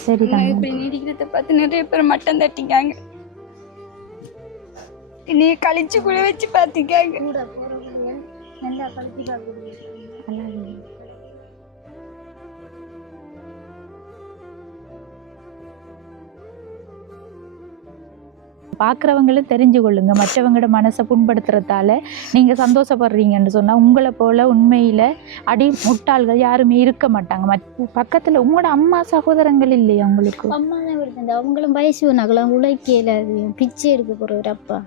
சரிதான். இப்படி நீடிக்கிறத பார்த்து நிறைய பேர் மட்டம் தட்டிக்காங்க. நீ கழிச்சு கூட வச்சு பார்த்துக்காங்க. கூட போறவங்க நல்லா கழிச்சு பார்க்கக்கூடிய பார்க்குறவங்களும் தெரிஞ்சு கொள்ளுங்க. மற்றவங்களோட மனசை புண்படுத்துறதால நீங்கள் சந்தோஷப்படுறீங்கன்னு சொன்னால் உங்களை போல் உண்மையில் அடி முட்டாள்கள் யாருமே இருக்க மாட்டாங்க. பக்கத்தில் உங்களோட அம்மா சகோதரங்கள் இல்லையா உங்களுக்கு? அம்மா தான் இருந்தது. அவங்களும் வயசு நகலாம் உழைக்கல, பிச்சை எடுக்க போகிற ஒரு அப்பா.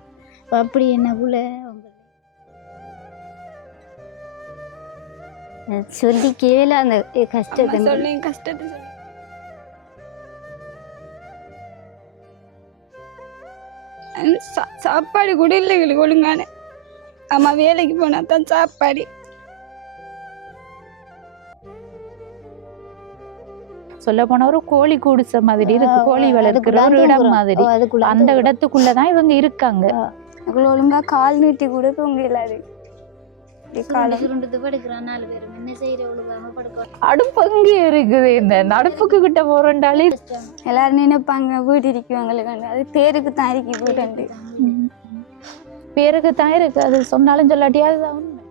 இப்போ அப்படி என்ன உள்ள சொல்லி கேள அந்த கஷ்டத்தை சொல்லி கஷ்டத்தை சொல்லி சாப்பாடு கூட இல்லை எங்களுக்கு ஒழுங்கான. அம்மா வேலைக்கு போனா தான் சாப்பாடு. சொல்ல போன ஒரு கோழி குடிசை மாதிரி இருக்கு, கோழி வளர்க்கிற ஒரு இடம் மாதிரி. அந்த இடத்துக்குள்ளதான் இவங்க இருக்காங்க. ஒழுங்கா கால் நீட்டி கூட தூங்க இல்லாது. அடுப்பு அங்கே இருக்குது. இந்த நடுப்புக்கு கிட்ட போறோண்டாலே எல்லாரும் நினைப்பாங்க வீடு இருக்குவாங்களுக்கு. அது பேருக்கு தான் இருக்கு வீடு. பேருக்கு தான் இருக்கு, அது சொன்னாலும் சொல்லாட்டியா அதுதான் உண்மை.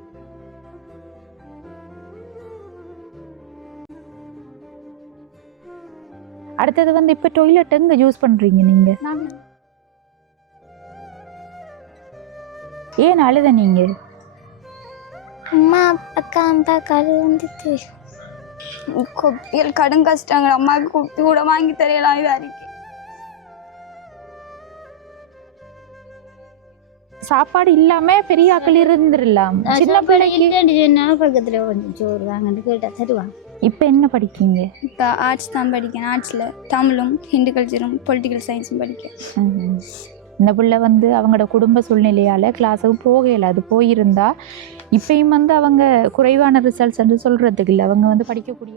அடுத்தது வந்து இப்ப டாய்லெட் எங்க யூஸ் பண்றீங்க நீங்க? ஏன் அழுத நீங்க? அம்மா அக்கா அந்த கரு வந்துட்டு கொப்பியல் கடும் கஷ்டங்க. அம்மாவுக்கு கொப்பி கூட வாங்கி தரையலாம். இது அறிக்கை சாப்பாடு இல்லாம பெரிய ஆக்கள் இருந்துடலாம். சின்ன பிள்ளைக்கு பக்கத்துல கொஞ்சம் சோறு வாங்கன்னு கேட்டா தருவாங்க. இப்ப என்ன படிக்கீங்க? இப்போ ஆர்ட்ஸ் தான் படிக்கேன். ஆர்ட்ஸ்ல தமிழும் ஹிந்து கல்ச்சரும் பொலிட்டிக்கல் சயின்ஸும் படிக்கேன். இந்த பிள்ளை வந்து அவங்களோட குடும்ப சூழ்நிலையால் கிளாஸுக்கு போகலை. அது போயிருந்தா இப்பயும் வந்து அவங்க குறைவான ரிசல்ட்ஸ் என்று சொல்கிறதுக்கு இல்லை, அவங்க வந்து படிக்கக்கூடிய.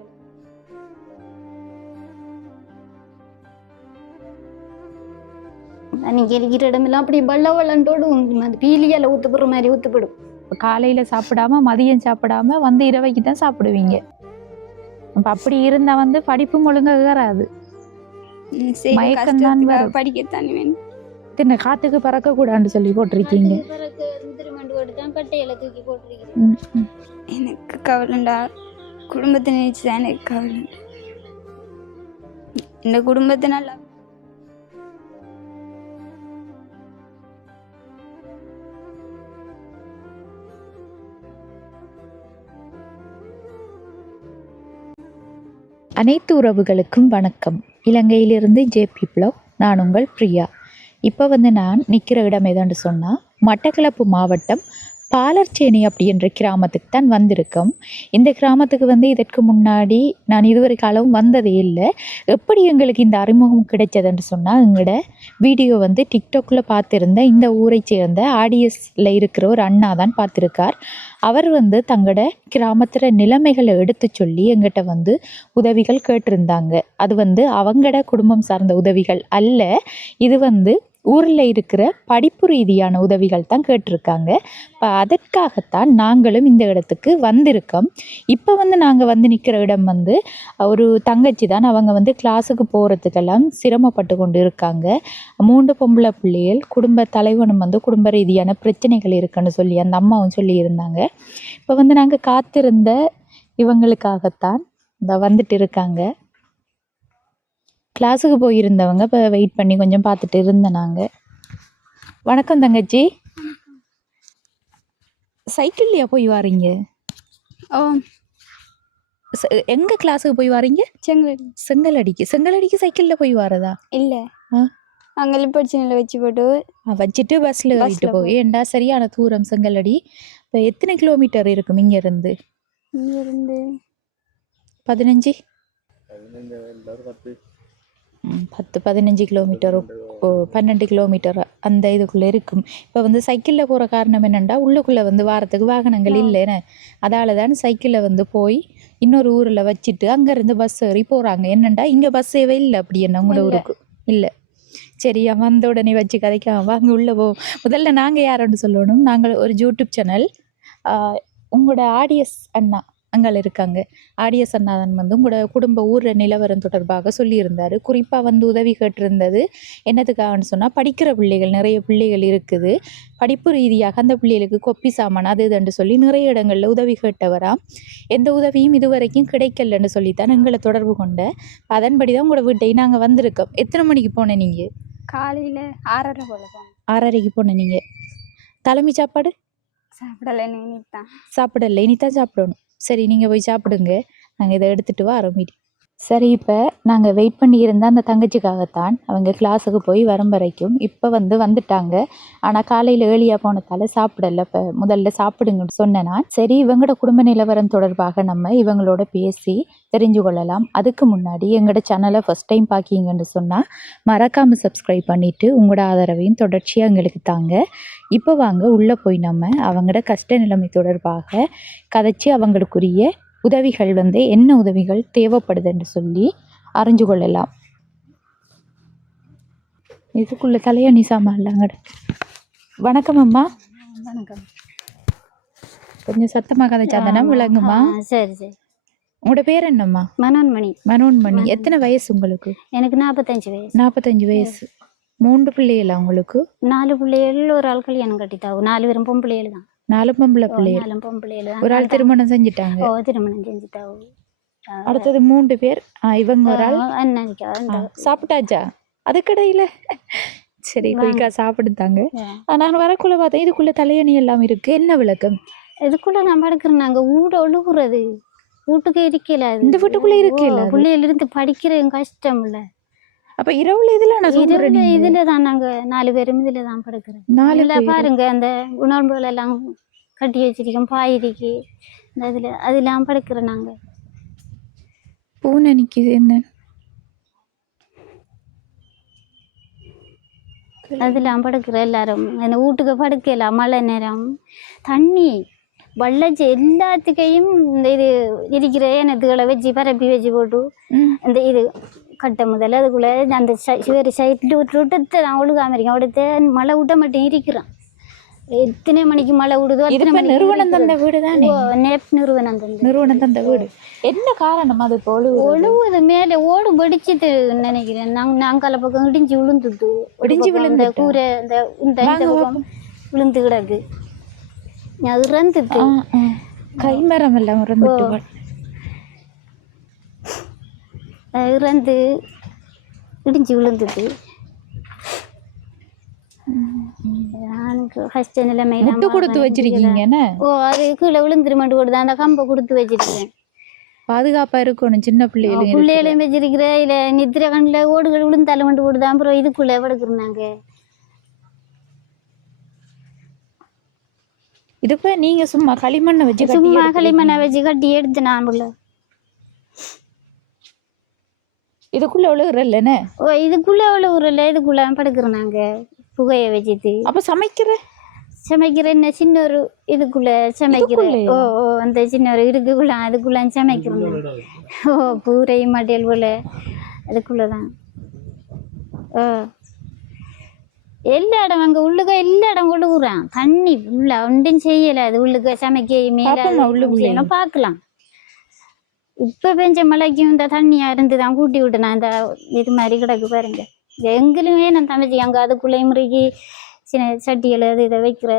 நீங்கள் இருக்கிற இடமெல்லாம் அப்படி வள்ள வள்ளண்டோடு அந்த பீலியால் ஊற்றுப்படுற மாதிரி ஊற்றுப்படும். காலையில் சாப்பிடாம மதியம் சாப்பிடாம வந்து இரவைக்கு தான் சாப்பிடுவீங்க. அப்போ அப்படி இருந்தால் வந்து படிப்பும் ஒழுங்காக வராது, மயக்கம் தான் வரும். படிக்கத்தானே வேணும். தின்ன காத்துக்கு பறக்க கூடாதுன்னு சொல்லி போட்டிருக்கீங்க. எனக்கு கவலைண்டா குடும்பத்தை நினைச்சுதான் எனக்கு கவலை. இந்த குடும்பத்தை நல்லா அனைத்து உறவுகளுக்கும் வணக்கம். இலங்கையிலிருந்து ஜேபி ப்ளவ். நான் உங்கள் பிரியா. இப்போ வந்து நான் நிற்கிற இடம் எதான்னு சொன்னால் மட்டக்களப்பு மாவட்டம் பாலர்ச்சேனி அப்படின்ற கிராமத்துக்கு தான் வந்திருக்கோம். இந்த கிராமத்துக்கு வந்து இதற்கு முன்னாடி நான் இதுவரை காலம் வந்ததே இல்லை. எப்படி எங்களுக்கு இந்த அறிமுகம் கிடைச்சதுன்னு சொன்னால், எங்களோட வீடியோ வந்து டிக்டாக்கில் பார்த்துருந்த இந்த ஊரை சேர்ந்த ஆடியஸில் இருக்கிற ஒரு அண்ணா தான் பார்த்துருக்கார். அவர் வந்து தங்களோட கிராமத்தில் நிலைமைகளை எடுத்து சொல்லி எங்கிட்ட வந்து உதவிகள் கேட்டிருந்தாங்க. அது வந்து அவங்களோட குடும்பம் சார்ந்த உதவிகள் அல்ல, இது வந்து ஊரில் இருக்கிற படிப்பு ரீதியான உதவிகள் தான் கேட்டிருக்காங்க. இப்போ அதற்காகத்தான் நாங்களும் இந்த இடத்துக்கு வந்திருக்கோம். இப்போ வந்து நாங்கள் வந்து நிற்கிற இடம் வந்து ஒரு தங்கச்சி தான். அவங்க வந்து கிளாஸுக்கு போகிறதுக்கெல்லாம் சிரமப்பட்டு கொண்டு இருக்காங்க. 3 பொம்பளை பிள்ளைகள், குடும்ப தலைவனும் வந்து குடும்ப ரீதியான பிரச்சனைகள் இருக்குன்னு சொல்லி அந்த அம்மாவும் சொல்லியிருந்தாங்க. இப்போ வந்து நாங்கள் காத்திருந்த இவங்களுக்காகத்தான் இந்த வந்துட்டு இருக்காங்க. கிளாஸுக்கு போயிருந்தவங்க இப்போ வெயிட் பண்ணி கொஞ்சம் பார்த்துட்டு இருந்தேன் நாங்கள். வணக்கம் தங்கச்சி. சைக்கிள்லையா போய் வாரீங்க? எங்க கிளாஸுக்கு போய் வாரீங்க? செங்கலடிக்கு சைக்கிளில் போய் வாரதா? இல்லை, அங்கே படிச்சு வச்சுட்டு பஸ்ஸில் ஏறிட்டு போய். ஏண்டா சரியான தூரம் செங்கலடி. இப்போ எத்தனை கிலோமீட்டர் இருக்கும் இங்கேருந்து? 15 10-15 கிலோமீட்டர், 12 கிலோமீட்டர் அந்த இதுக்குள்ளே இருக்கும். இப்போ வந்து சைக்கிளில் போகிற காரணம் என்னென்னா, உள்ளுக்குள்ளே வந்து வாரத்துக்கு வாகனங்கள் இல்லைன்னு, அதால் தான் சைக்கிளில் வந்து போய் இன்னொரு ஊரில் வச்சுட்டு அங்கேருந்து பஸ் ஏறி போகிறாங்க. என்னென்னா இங்கே பஸ் சேவை இல்லை அப்படி என்ன உங்களோட ஊருக்கு இல்லை. சரியா, வந்த உடனே வச்சு கதைக்காம வாங்க உள்ளே போவோம். முதல்ல நாங்கள் யாருன்னு சொல்லணும். நாங்கள் ஒரு யூடியூப் சேனல், உங்களோட ஆடியஸ் அண்ணா அங்கே இருக்காங்க. ஆடிய சன்னாதன் வந்து உங்களோட குடும்ப ஊர் நிலவரம் தொடர்பாக சொல்லியிருந்தார். குறிப்பாக வந்து உதவி கேட்டிருந்தது என்னத்துக்காகன்னு சொன்னால், படிக்கிற பிள்ளைகள் நிறைய பிள்ளைகள் இருக்குது, படிப்பு ரீதியாக அந்த பிள்ளைகளுக்கு கொப்பி சாமான் அது இதுன்னு சொல்லி நிறைய இடங்களில் உதவி கேட்டவராம். எந்த உதவியும் இதுவரைக்கும் கிடைக்கலன்னு சொல்லித்தான் எங்களை தொடர்பு கொண்ட. அதன்படி தான் உங்களோட வீட்டை நாங்கள் வந்திருக்கோம். எத்தனை மணிக்கு போனேன் நீங்கள்? காலையில் 6:30 போல போனோம். 6:30க்கு போனேன். நீங்கள் தலைமை சாப்பாடு சாப்பிடலை, இனித்தான். சாப்பிடல, இனித்தான் சாப்பிடணும். சரி, நீங்கள் போய் சாப்பிடுங்க, நாங்கள் இதை எடுத்துகிட்டு வரோம் மீதி. சரி, இப்போ நாங்கள் வெயிட் பண்ணி இருந்தால் அந்த தங்கச்சிக்காகத்தான். அவங்க கிளாஸுக்கு போய் வரும் வரைக்கும் இப்போ வந்துட்டாங்க. ஆனால் காலையில் ஏர்லியாக போனதால் சாப்பிடல. இப்போ முதல்ல சாப்பிடுங்கன்னு சொன்னேன் நான். சரி, இவங்களோட குடும்ப நிலவரம் தொடர்பாக நம்ம இவங்களோட பேசி தெரிஞ்சு கொள்ளலாம். அதுக்கு முன்னாடி எங்களோட சேனலை ஃபஸ்ட் டைம் பார்க்கிங்கன்னு சொன்னால் மறக்காமல் சப்ஸ்கிரைப் பண்ணிவிட்டு உங்களோட ஆதரவையும் தொடர்ச்சியாக எங்களுக்கு தாங்க. இப்போ வாங்க உள்ளே போய் நம்ம அவங்களோட கஷ்ட நிலைமை தொடர்பாக கதைச்சி அவங்களுக்குரிய உதவிகள் வந்து என்ன உதவிகள் தேவைப்படுதுன்னு சொல்லி அறிஞ்சு கொள்ளலாம். இதுக்குள்ள தலையணி சாமான் இல்லைங்கட. வணக்கம் அம்மா. வணக்கம். கொஞ்சம் சத்தமாக கதைச்சாதானே விளங்குமா? சரி சரி. உங்களோட பேர் என்னம்மா? மனோன்மணி. மனோன்மணி. எத்தனை வயசு உங்களுக்கு? எனக்கு 45 வயசு. 45 வயசு. 3 பிள்ளைகளா உங்களுக்கு? 4 பிள்ளைகள், ஒரு ஆள் கல்யாணம் கட்டிட்டாவு. 4 பேரும் பொம்பளைகள் தான். 4 பொம்பளை பிள்ளைகள். 4 பொம்பளைகள் தான். ஒரு ஆள் திருமணம் செஞ்சுட்டாங்க. திருமணம் செஞ்சுட்டாவு. அடுத்தது 3 பேர். இவங்க ஒரு ஆள். அண்ணனிக்கா சாப்பிட்டாச்சா அதுக்கடையில? சரி, குயிக்கா சாப்பிடுத்தாங்க. நான் வரக்குள்ள பார்த்தேன் இதுக்குள்ள தலையணி எல்லாம் இருக்கு. என்ன விளக்கம்? இதுக்குள்ள நான் படுக்கிறேன். நாங்க வீட ஒழுகுறது வீட்டுக்கு இருக்கல. இந்த வீட்டுக்குள்ள இருக்கல. பிள்ளைகள் இருந்து படிக்கிறது கஷ்டம் இல்ல. அப்ப இரவுல இதுல தான் நாங்க 4 பேரும் இதுல தான் படுக்கிறோம். 4 பாருங்க, அந்த உணவுகள் எல்லாம் கட்டி வச்சிருக்கோம், பாயிருக்கு இதுல அதெல்லாம் படுக்கிறோம் நாங்க. பூனை நிக்குது என்ன? அதெல்லாம் படுக்கிற எல்லாரும் அந்த வீட்டுக்கு படுக்கலாம். மழை நேரம் தண்ணி வள்ளச்சி எல்லாத்துக்கையும் இந்த இது இருக்கிற எனத்துகளை வச்சு பரப்பி வச்சு போட்டு இந்த இது கட்ட முதல்ல அதுக்குள்ள அந்த வேறு சைட்ல விட்டு நான் ஒழுகாம இருக்கேன். அவடுத்த மழை விட்ட மட்டும் இருக்கிறான். எத்தனை மணிக்கு மழை விடுதோ நிறுவனம் தந்த வீடு தான். நிறுவனம் தந்த வீடு. என்ன காரணம் அது? ஒழுகுது மேலே ஓடு வெடிச்சுட்டு நினைக்கிறேன். நாங்கால பக்கம் இடிஞ்சு விழுந்துட்டு விழுந்த கூரை இந்த விழுந்து கிடக்கு. அது இறந்துட்டு கைமரம் எல்லாம் இறந்து இடிஞ்சு விழுந்துட்டு கொடுத்து வச்சிருக்கீங்க. அது கீழே விழுந்துருமாட்டு கொடுத்து அந்த கம்பை கொடுத்து வச்சிருக்கேன். பாதுகாப்பா இருக்கணும். சின்ன பிள்ளைகளையும் வச்சிருக்கிறேன். இல்ல நித்திர கண்ணுல ஓடுகள் விழுந்தாலும் மட்டும் கொடுத்தா அப்புறம் இதுக்குள்ள படுக்குறாங்க. இதுப்ப நீங்க சும்மா களிமண்ணை வச்சு கட்டி எடுத்து நான் இதுக்குள்ள உழுகுறல்ல. இதுக்குள்ள உழுகுறல. இதுக்குள்ள படுக்கிறோம் நாங்க புகைய வச்சுட்டு. அப்ப சமைக்கிற என்ன சின்ன ஒரு இதுக்குள்ள சமைக்கிறேன். அந்த சின்ன ஒரு இருக்குள்ள அதுக்குள்ள சமைக்கிறோம். பூரை மட்டியல் போல அதுக்குள்ளதான். எல்லா இடம் அங்க உள்ளுக்க எல்லா இடம் உழுகுறான். தண்ணி உள்ள ஒன்றும் செய்யல. அது உள்ளுக்க சமைக்க மேல பாக்கலாம். இப்ப பெஞ்ச மழைக்கும் இந்த தண்ணியா இருந்துதான் கூட்டி விட்டுனா இந்த இது மாதிரி கிடக்கு பாருங்க. எங்களுமே நான் சமைச்சு அங்க அதுக்குள்ளே முறைக்கு சின்ன சட்டிகள் அது இதை வைக்கிற.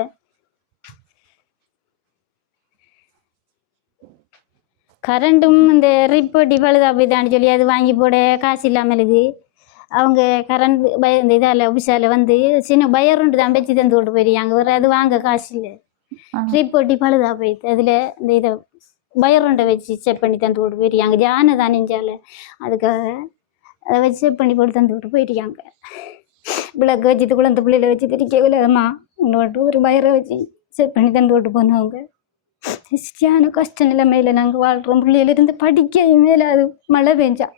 கரண்டும் இந்த ரிப்போர்ட்டி பழுதா போய்தான்னு சொல்லி அது வாங்கி போட காசு இல்லாமல் இருக்கு. அவங்க கரண்ட் இந்த இதால் ஆஃபீஸால் வந்து சின்ன பயருண்டு தான் வச்சு தந்து விட்டு போயிருக்காங்க. ஒரு அது வாங்க காசு இல்லை. ரிப்போர்ட்டி பழுதா போயிடுது. அதில் இந்த இதை பயருண்டை வச்சு செக் பண்ணி தந்து விட்டு போயிருக்காங்க. ஜானை தான் நெஞ்சால அதுக்காக அதை வச்சு செக் பண்ணி போட்டு தந்து விட்டு போயிருக்காங்க. விளக்கு வச்சுட்டு குழந்தை பிள்ளைகளை வச்சு திரிக்க விலகமா இன்னொட்டு ஒரு பயரை வச்சு செக் பண்ணி தந்து விட்டு போனவங்க. சரியான கஷ்ட நிலைமையில நாங்கள் வாழ்கிறோம். பிள்ளையிலிருந்து படிக்க மேலே அது மழை பெஞ்சா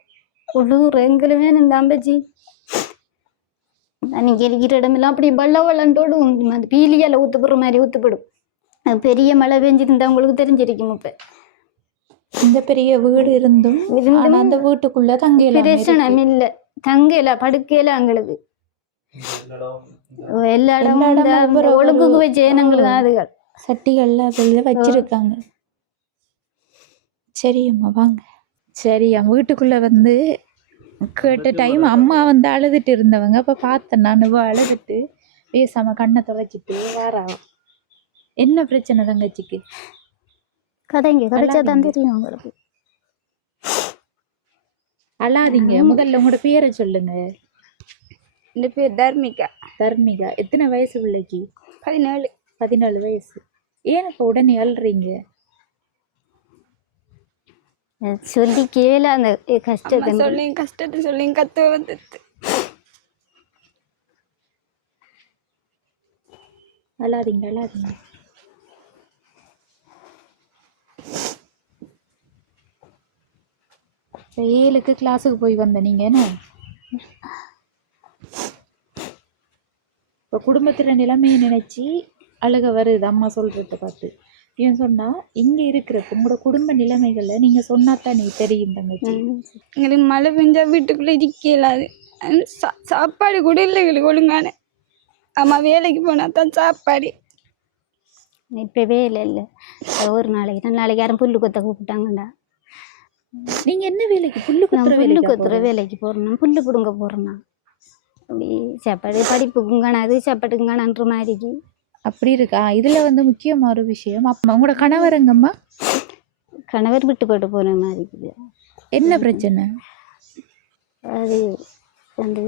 உள்ளூர் எங்களுமே இந்த அம்பச்சி நீங்கள் இருக்கிற இடமெல்லாம் அப்படி வள்ளண்டோடும் அந்த பீலியால் ஊற்றுப்படுற மாதிரி ஊற்றுப்படும். அது பெரிய மழை பெஞ்சிருந்தா உங்களுக்கு தெரிஞ்சிருக்கும். இப்போ இந்த பெரிய வீடு இருந்தும் அந்த வீட்டுக்குள்ள பிரச்சனம் இல்லை. தங்கையில படுக்கையில எங்களுக்கு எல்லா இடமும் ஒழுங்குக்கு வச்ச எங்களுக்கு தான் அதுகள் சட்டிகள்ல அதில் வச்சிருக்காங்க. சரி அம்மா வாங்க. சரி வீட்டுக்குள்ளே வந்து கேட்ட டைம் அம்மா வந்து அழுதுட்டு இருந்தவங்க. அப்போ பார்த்தேன் நான் அழுதுட்டு பேசாமல் கண்ணை துடைச்சிட்டு வாரா. என்ன பிரச்சனை தங்கச்சிக்கு? கதைங்க கதைச்சா தான் தெரியும் உங்களுக்கு. அழாதீங்க. முதல்ல உங்களோட பேரை சொல்லுங்க. இந்த பேர் தர்மிகா. தர்மிகா. எத்தனை வயசு பிள்ளைக்கு? 17. 17 வயசு. ஏன் இப்போ உடனே அழுறீங்க? சொல்லி கேள அந்த கஷ்டத்தை சொல்லி கஷ்டத்தை சொல்லி கத்து வந்துடுது. அழாதீங்க அழாதீங்க. இப்போ 7க்கு கிளாஸுக்கு போய் வந்த நீங்க என்ன? இப்போ குடும்பத்தில் நிலைமையை நினைச்சி அழுக வருது அம்மா சொல்றத பார்த்து. ஏன் சொன்னா இங்க இருக்கிறப்ப உங்களோட குடும்ப நிலைமைகளை நீங்க சொன்னாதான் நீ தெரியும் தங்கச்சி. எங்களுக்கு மழை பெஞ்சா வீட்டுக்குள்ளே இருக்க இயலாது. சாப்பாடு கூட இல்லை எங்களுக்கு ஒழுங்கான. அம்மா வேலைக்கு போனா தான் சாப்பாடு. இப்பவே இல்லை ஒரு நாளைக்கு 2 நாளைக்கு யாரும் புல்லு கொத்த கூப்பிட்டாங்கண்டா. நீங்க என்ன வேலைக்கு? புல்லு கொத்துற வேலைக்கு போறேன்னா புல்லு பிடுங்க போறேன்னா அப்படி சாப்பாடு படிப்புக்கும் காணாது சாப்பாட்டுக்கும் காணான்ற மாதிரிக்கு அப்படி இருக்கா? இதுல வந்து முக்கியமான ஒரு விஷயம், அப்பா உங்களோட கணவர் எங்கம்மா? கணவர் விட்டு போட்டு போன மாதிரி இருக்குது. என்ன பிரச்சனை? அது வந்து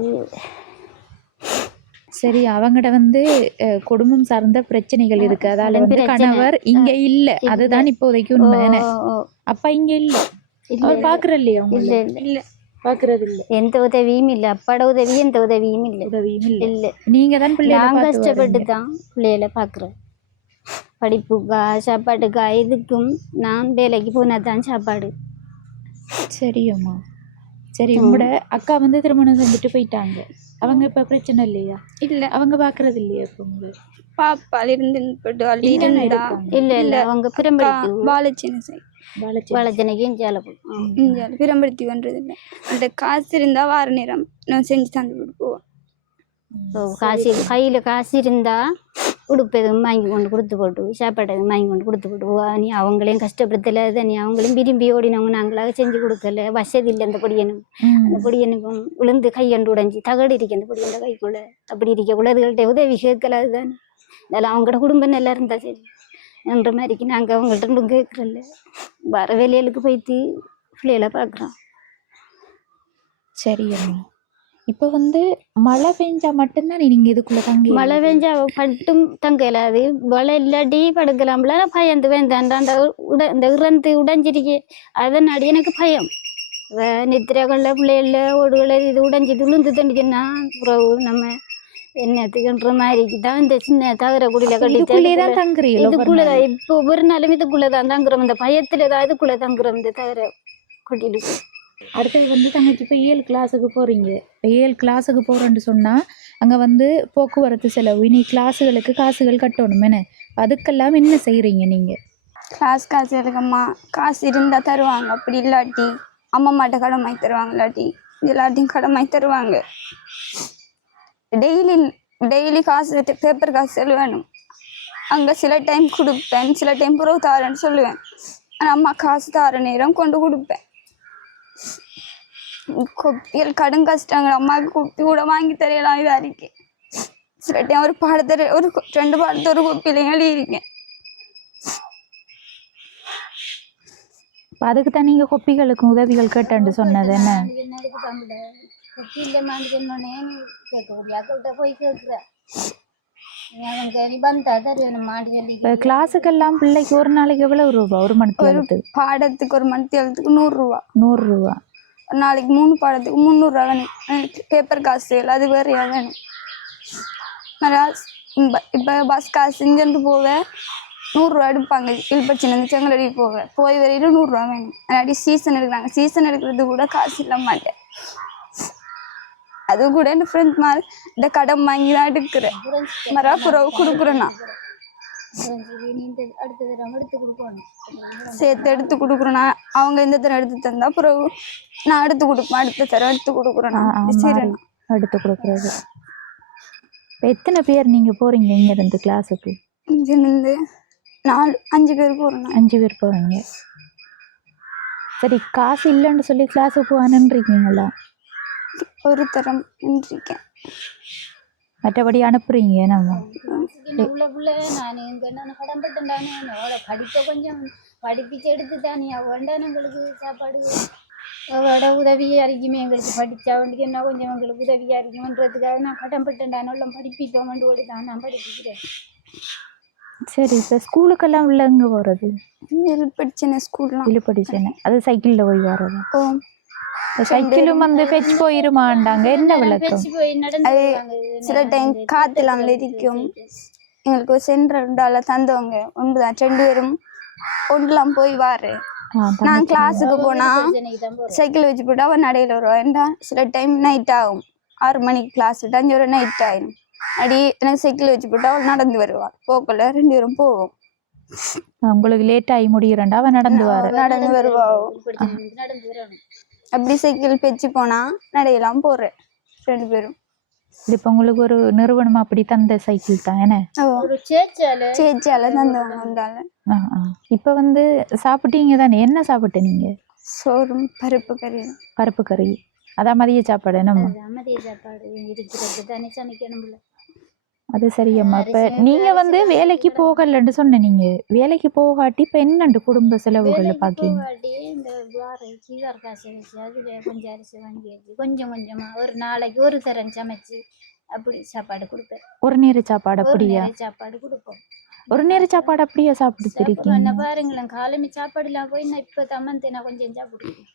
சரி அவங்கட வந்து குடும்பம் சார்ந்த பிரச்சனைகள் இருக்கு. அதால வந்து கணவர் இங்க இல்ல. அதுதான் இப்போதைக்கு உண்மை. அப்பா இங்க இல்ல. அவர் பாக்குற இல்லையா? இல்ல இல்ல பாக்குறது இல்ல. எந்த உதவியும் இல்லை. அப்பாட உதவி எந்த உதவியும் இல்லை. இல்லை. நீங்க தான் நான் கஷ்டப்பட்டு தான் பிள்ளைகளை பார்க்குறேன். படிப்புக்கா சாப்பாட்டுக்கா இதுக்கும் நான் வேலைக்கு போனா தான் சாப்பாடு. சரியம்மா. சரி உங்களோட அக்கா வந்து திருமணம் செஞ்சுட்டு போயிட்டாங்க. அவங்க இப்ப பிரச்சனை இல்லையா? இல்ல அவங்க பாக்குறது இல்லையா? இப்ப உங்க பாப்பால இருந்து இல்ல இல்ல அவங்க வாழைச்சினை வாழைச்சனைக்கும் பிரம்படுத்தி பண்றது இல்லை. அந்த காசு இருந்தா வார நேரம் நான் செஞ்சு தந்து போவோம். காசு கையில காசு இருந்தா உடுப்பு எதுவும் வாங்கி கொண்டு கொடுத்து போட்டு சாப்பாடு எதுவும் வாங்கி கொண்டு கொடுத்து போட்டு நீ அவங்களையும் கஷ்டப்படுத்தல. நீ அவங்களையும் விரும்பி ஓடினவங்க நாங்களாக செஞ்சு கொடுக்கல. வசதி இல்லை. அந்த பொடியனும் அந்த பொடியனுக்கும் விழுந்து கையண்டு உடைஞ்சி தகடு இருக்கு அந்த பொடியன் கைக்குள்ள. அப்படி இருக்கக்குள்ள அதுகள்கிட்ட உதவி கேட்கல. அதுதானே அதெல்லாம் அவங்களோட குடும்பம் நல்லா இருந்தா சரி என்ற மாதிரிக்கு நாங்கள் அவங்கள்ட்ட இருந்தும் கேட்குறோம்ல. வர வேலைகளுக்கு போய்த்து பிள்ளைகளை பார்க்குறோம். சரி அம்மா. இப்போ வந்து மழை பெஞ்சா மட்டும்தான் நீங்க இதுக்குள்ள தங்கி? மழை பெஞ்சா பட்டும் தங்க இல்லாது. மழை இல்லாட்டி படுக்கலாம்ல. பயந்து வேண்டாண்டா இந்த இறந்து உடைஞ்சிருக்கே அதனாடி எனக்கு பயம். நித்திரகளில் பிள்ளைகள ஓடுகளை இது உடைஞ்சி துளுந்து தண்டிச்சுன்னா புறவு நம்ம என்னத்துக்குன்ற மாதிரிக்கு தான் இந்த சின்ன தகர குடியில கட்டிதான் தங்குறீங்க. இதுக்குள்ளதான் இப்போ ஒரு நாளும் இதுக்குள்ளதான் தங்குறோம். இந்த பயத்துல தான் இதுக்குள்ள தங்குறோம் இந்த தகர கொட்டிட்டு. அடுத்தது வந்து தங்கச்சி இப்போ 7 கிளாஸுக்கு போறீங்க. இப்போ 7 கிளாஸுக்கு போறேன்னு சொன்னா அங்க வந்து போக்குவரத்து செலவு, இனி கிளாஸுகளுக்கு காசுகள் கட்டணும். என்ன அதுக்கெல்லாம் என்ன செய்யறீங்க நீங்க? கிளாஸ் காசு இருக்கும்மா. காசு இருந்தா தருவாங்க. அப்படி இல்லாட்டி அம்மா மாட்ட கடன் வாங்கி தருவாங்க. இல்லாட்டி எல்லாத்தையும் கடன் வாங்கி தருவாங்க. டெய்லி காசு பேப்பர் காசு வேணும். அங்கே சில டைம் கொடுப்பேன், சில டைம் புறவு தாரேன்னு சொல்லுவேன். ஆனால் அம்மா காசு தார நேரம் கொண்டு கொடுப்பேன். கொப்பியல் கடும் கஷ்டங்கள். அம்மாவுக்கு கொப்பி கூட வாங்கி தரையலாம் இதாக இருக்கேன். சில டைம் ஒரு பாடத்தை ஒரு 2 பாடத்தை ஒரு கொப்பியிலையும் எழுதியிருக்கேன். அதுக்கு தான் நீங்கள் கொப்பிகளுக்கு உதவிகள் கேட்டேன்னு சொன்னது என்ன? கிளாஸுக்கெல்லாம் பிள்ளைக்கு ஒரு நாளைக்கு எவ்வளவு ரூபா? ஒரு மணி பாடத்துக்கு ஒரு மணி தேர்தலுக்கு 100 ரூபா. 100 ரூபா. ஒரு நாளைக்கு 3 பாடத்துக்கு 300 ரூபா வேணும். பேப்பர் காசு அது வேறையா வேணும். இப்போ பஸ் காசு இங்கேருந்து போவேன் 100 ரூபா எடுப்பாங்க. இல்பச்சிலேருந்து செங்கலடி போய் வரையில 100 ரூபா வேணும். அல்லாட்டி சீசன் எடுக்கிறாங்க. சீசன் எடுக்கிறது கூட காசு இல்ல மாட்டேன். அது கூட என் ஃப்ரெண்ட் மாதிரி இந்த கடன் வாங்கி தான் எடுக்கிறேன். புறவு கொடுக்குறேன்னா சேர்த்து எடுத்து கொடுக்குறேன்னா அவங்க இந்த தரம் எடுத்து தந்தா புறவு நான் எடுத்து கொடுப்பேன். அடுத்த தரம் எடுத்து கொடுக்குறேன்னா எடுத்து கொடுக்குறது. எத்தனை பேர் நீங்க போறீங்க இங்க இருந்து கிளாஸுக்கு? இங்கிருந்து 5 பேர் போறோம். 5 பேர் போறீங்க. சரி, காசு இல்லைன்னு சொல்லி கிளாஸுக்கு போவானுன்றீங்களா? ஒரு தரம் நின்றிருக்கேன். மற்றபடி அனுப்புறீங்க நம்ம உள்ள நான் இங்கே என்ன கடன்பட்டுண்டானே அவளை படிப்பை கொஞ்சம் படிப்பிச்சு எடுத்து தானே வேண்டாம் எங்களுக்கு சாப்பாடு அவளோட உதவியாக இருக்குமே எங்களுக்கு படித்தா வேண்டிக்கு என்ன கொஞ்சம் எங்களுக்கு உதவியாக இருக்குமன்றதுக்காக நான் கடன்பட்டுண்டானே எல்லாம் படிப்பிப்போம்னு ஓடி தான் நான் படிப்பிக்கிறேன். சரி, இப்போ ஸ்கூலுக்கெல்லாம் உள்ள எங்கே போகிறது? படிச்சேன் ஸ்கூல்லாம் இல்லை படிச்சேன்னு அது சைக்கிளில் போய் வர்றது. ஓ சைக்கிளும் வந்து பெச்சு போயிருமாண்டாங்க, என்ன விளக்கம்? போய் நடந்து அது சில டைம் காத்துலாம் இருக்கும். எங்களுக்கு ஒரு சென்ட்ரல் தந்தவங்க ஒன்றுதான் 2 பேரும் ஒன்றுலாம் போய் வாரு. நான் கிளாஸுக்கு போனா சைக்கிள் வச்சு போட்டு அவன் நடையில வருவான்டா. சில டைம் நைட் ஆகும், 6 மணிக்கு கிளாஸ் விட்டு 5 வரை நைட் ஆயிடும். அடி எனக்கு சைக்கிள் வச்சு போட்டு அவள் நடந்து வருவாள். போக்கல 2 பேரும் போவோம். உங்களுக்கு லேட் ஆகி முடிகிறண்டா அவன் நடந்து நடந்து வருவா. நடந்து வரணும். அப்படி சைக்கிள் பெச்சு போனா நடையெல்லாம் போறேன் 2 பேரும். இது இப்போ உங்களுக்கு ஒரு நிறுவனம் அப்படி தந்த சைக்கிள் தான் என்ன? ஒரு சேச்சியால தந்தவங்க வந்தால. இப்போ வந்து சாப்பிட்டீங்க தானே, என்ன சாப்பிட்டு நீங்க? சோறும் பருப்பு கறி. பருப்பு கறி, அதான் மதிய சாப்பாடு நம்ம. மதிய சாப்பாடு இருக்கிறது தானே சமைக்கணும்ல. அது சரியம்மா. இப்போ நீங்க வந்து வேலைக்கு போகலன்னு சொன்ன, நீங்க வேலைக்கு போகாட்டி இப்போ என்னண்டு குடும்ப செலவுகளை பார்க்கீங்க? இந்த சீதார் காசு வச்சு அது கொஞ்சம் அரிசி வாங்கி வச்சு கொஞ்சம் கொஞ்சமா ஒரு நாளைக்கு ஒரு தரம் சமைச்சு அப்படி சாப்பாடு கொடுப்பேன். ஒரு நேர சாப்பாடு அப்படியா? சாப்பாடு கொடுப்போம். ஒரு நேர சாப்பாடு அப்படியே சாப்பிட்டு இருக்கீங்க? என்ன பாருங்களேன், காலைமை சாப்பாடு இல்லாம போய் நான் இப்போ தம்மந்தேனா கொஞ்சம் சாப்பிடுவேன்.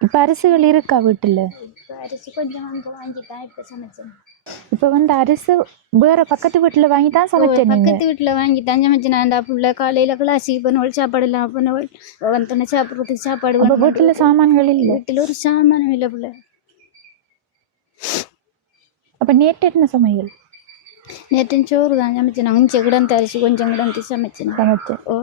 இப்போ அரிசிகள் இருக்கா வீட்டுல? இப்போ அரிசி கொஞ்சம் வாங்கி தான் இப்போ சமைச்சேன். இப்போ வந்து அரிசி வேற பக்கத்து வீட்டுல வாங்கி தான் சமைச்சேன். பக்கத்து வீட்டுல வாங்கி தான் சமைச்சேன். நான் புள்ள காலையில கிளாஸுக்கு போனவள் சாப்பாடு இல்லாம போனவள் வந்தோடனே சாப்பிட்றதுக்கு சாப்பாடு. வீட்டுல சாமான்கள் இல்லை? வீட்டுல ஒரு சாமானும் இல்லை புள்ள. அப்ப நேற்று என்ன சமையல்? நேற்று சோறு தான் சமைச்சேன். கொஞ்சம் கிடந்து அரிசி கொஞ்சம் கிடந்து சமைச்சேன். ஓ,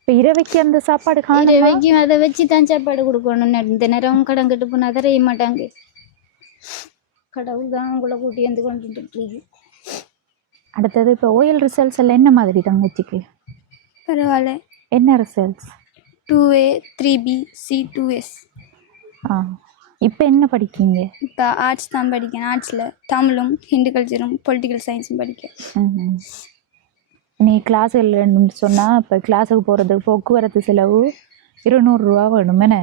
இப்போ இரவைக்கு அந்த சாப்பாடு இரவைக்கு அதை வச்சு தான் சாப்பாடு கொடுக்கணும். இந்த நேரம் கடன் கட்டு போனால் தரைய மாட்டாங்க. கடவுள் தான் உங்களை கூட்டி வந்து கொண்டு இருக்கு. அடுத்தது இப்போ ஓஎல் ரிசல்ட்ஸ் எல்லாம் என்ன மாதிரி தங்கச்சிக்கு? பரவாயில்ல. என்ன results? 2A 3B C 2S. இப்போ என்ன படிக்கீங்க? இப்போ ஆர்ட்ஸ் தான் படிக்கேன். ஆர்ட்ஸில் தமிழும் ஹிந்து கல்ச்சரும் பொலிட்டிக்கல் சயின்ஸும் படிக்கேன். நீ கிளாஸ் இல்லைன்னு சொன்னால் இப்போ கிளாஸுக்கு போகிறதுக்கு போக்குவரத்து செலவு 200 ரூபா வேணும் என்ன?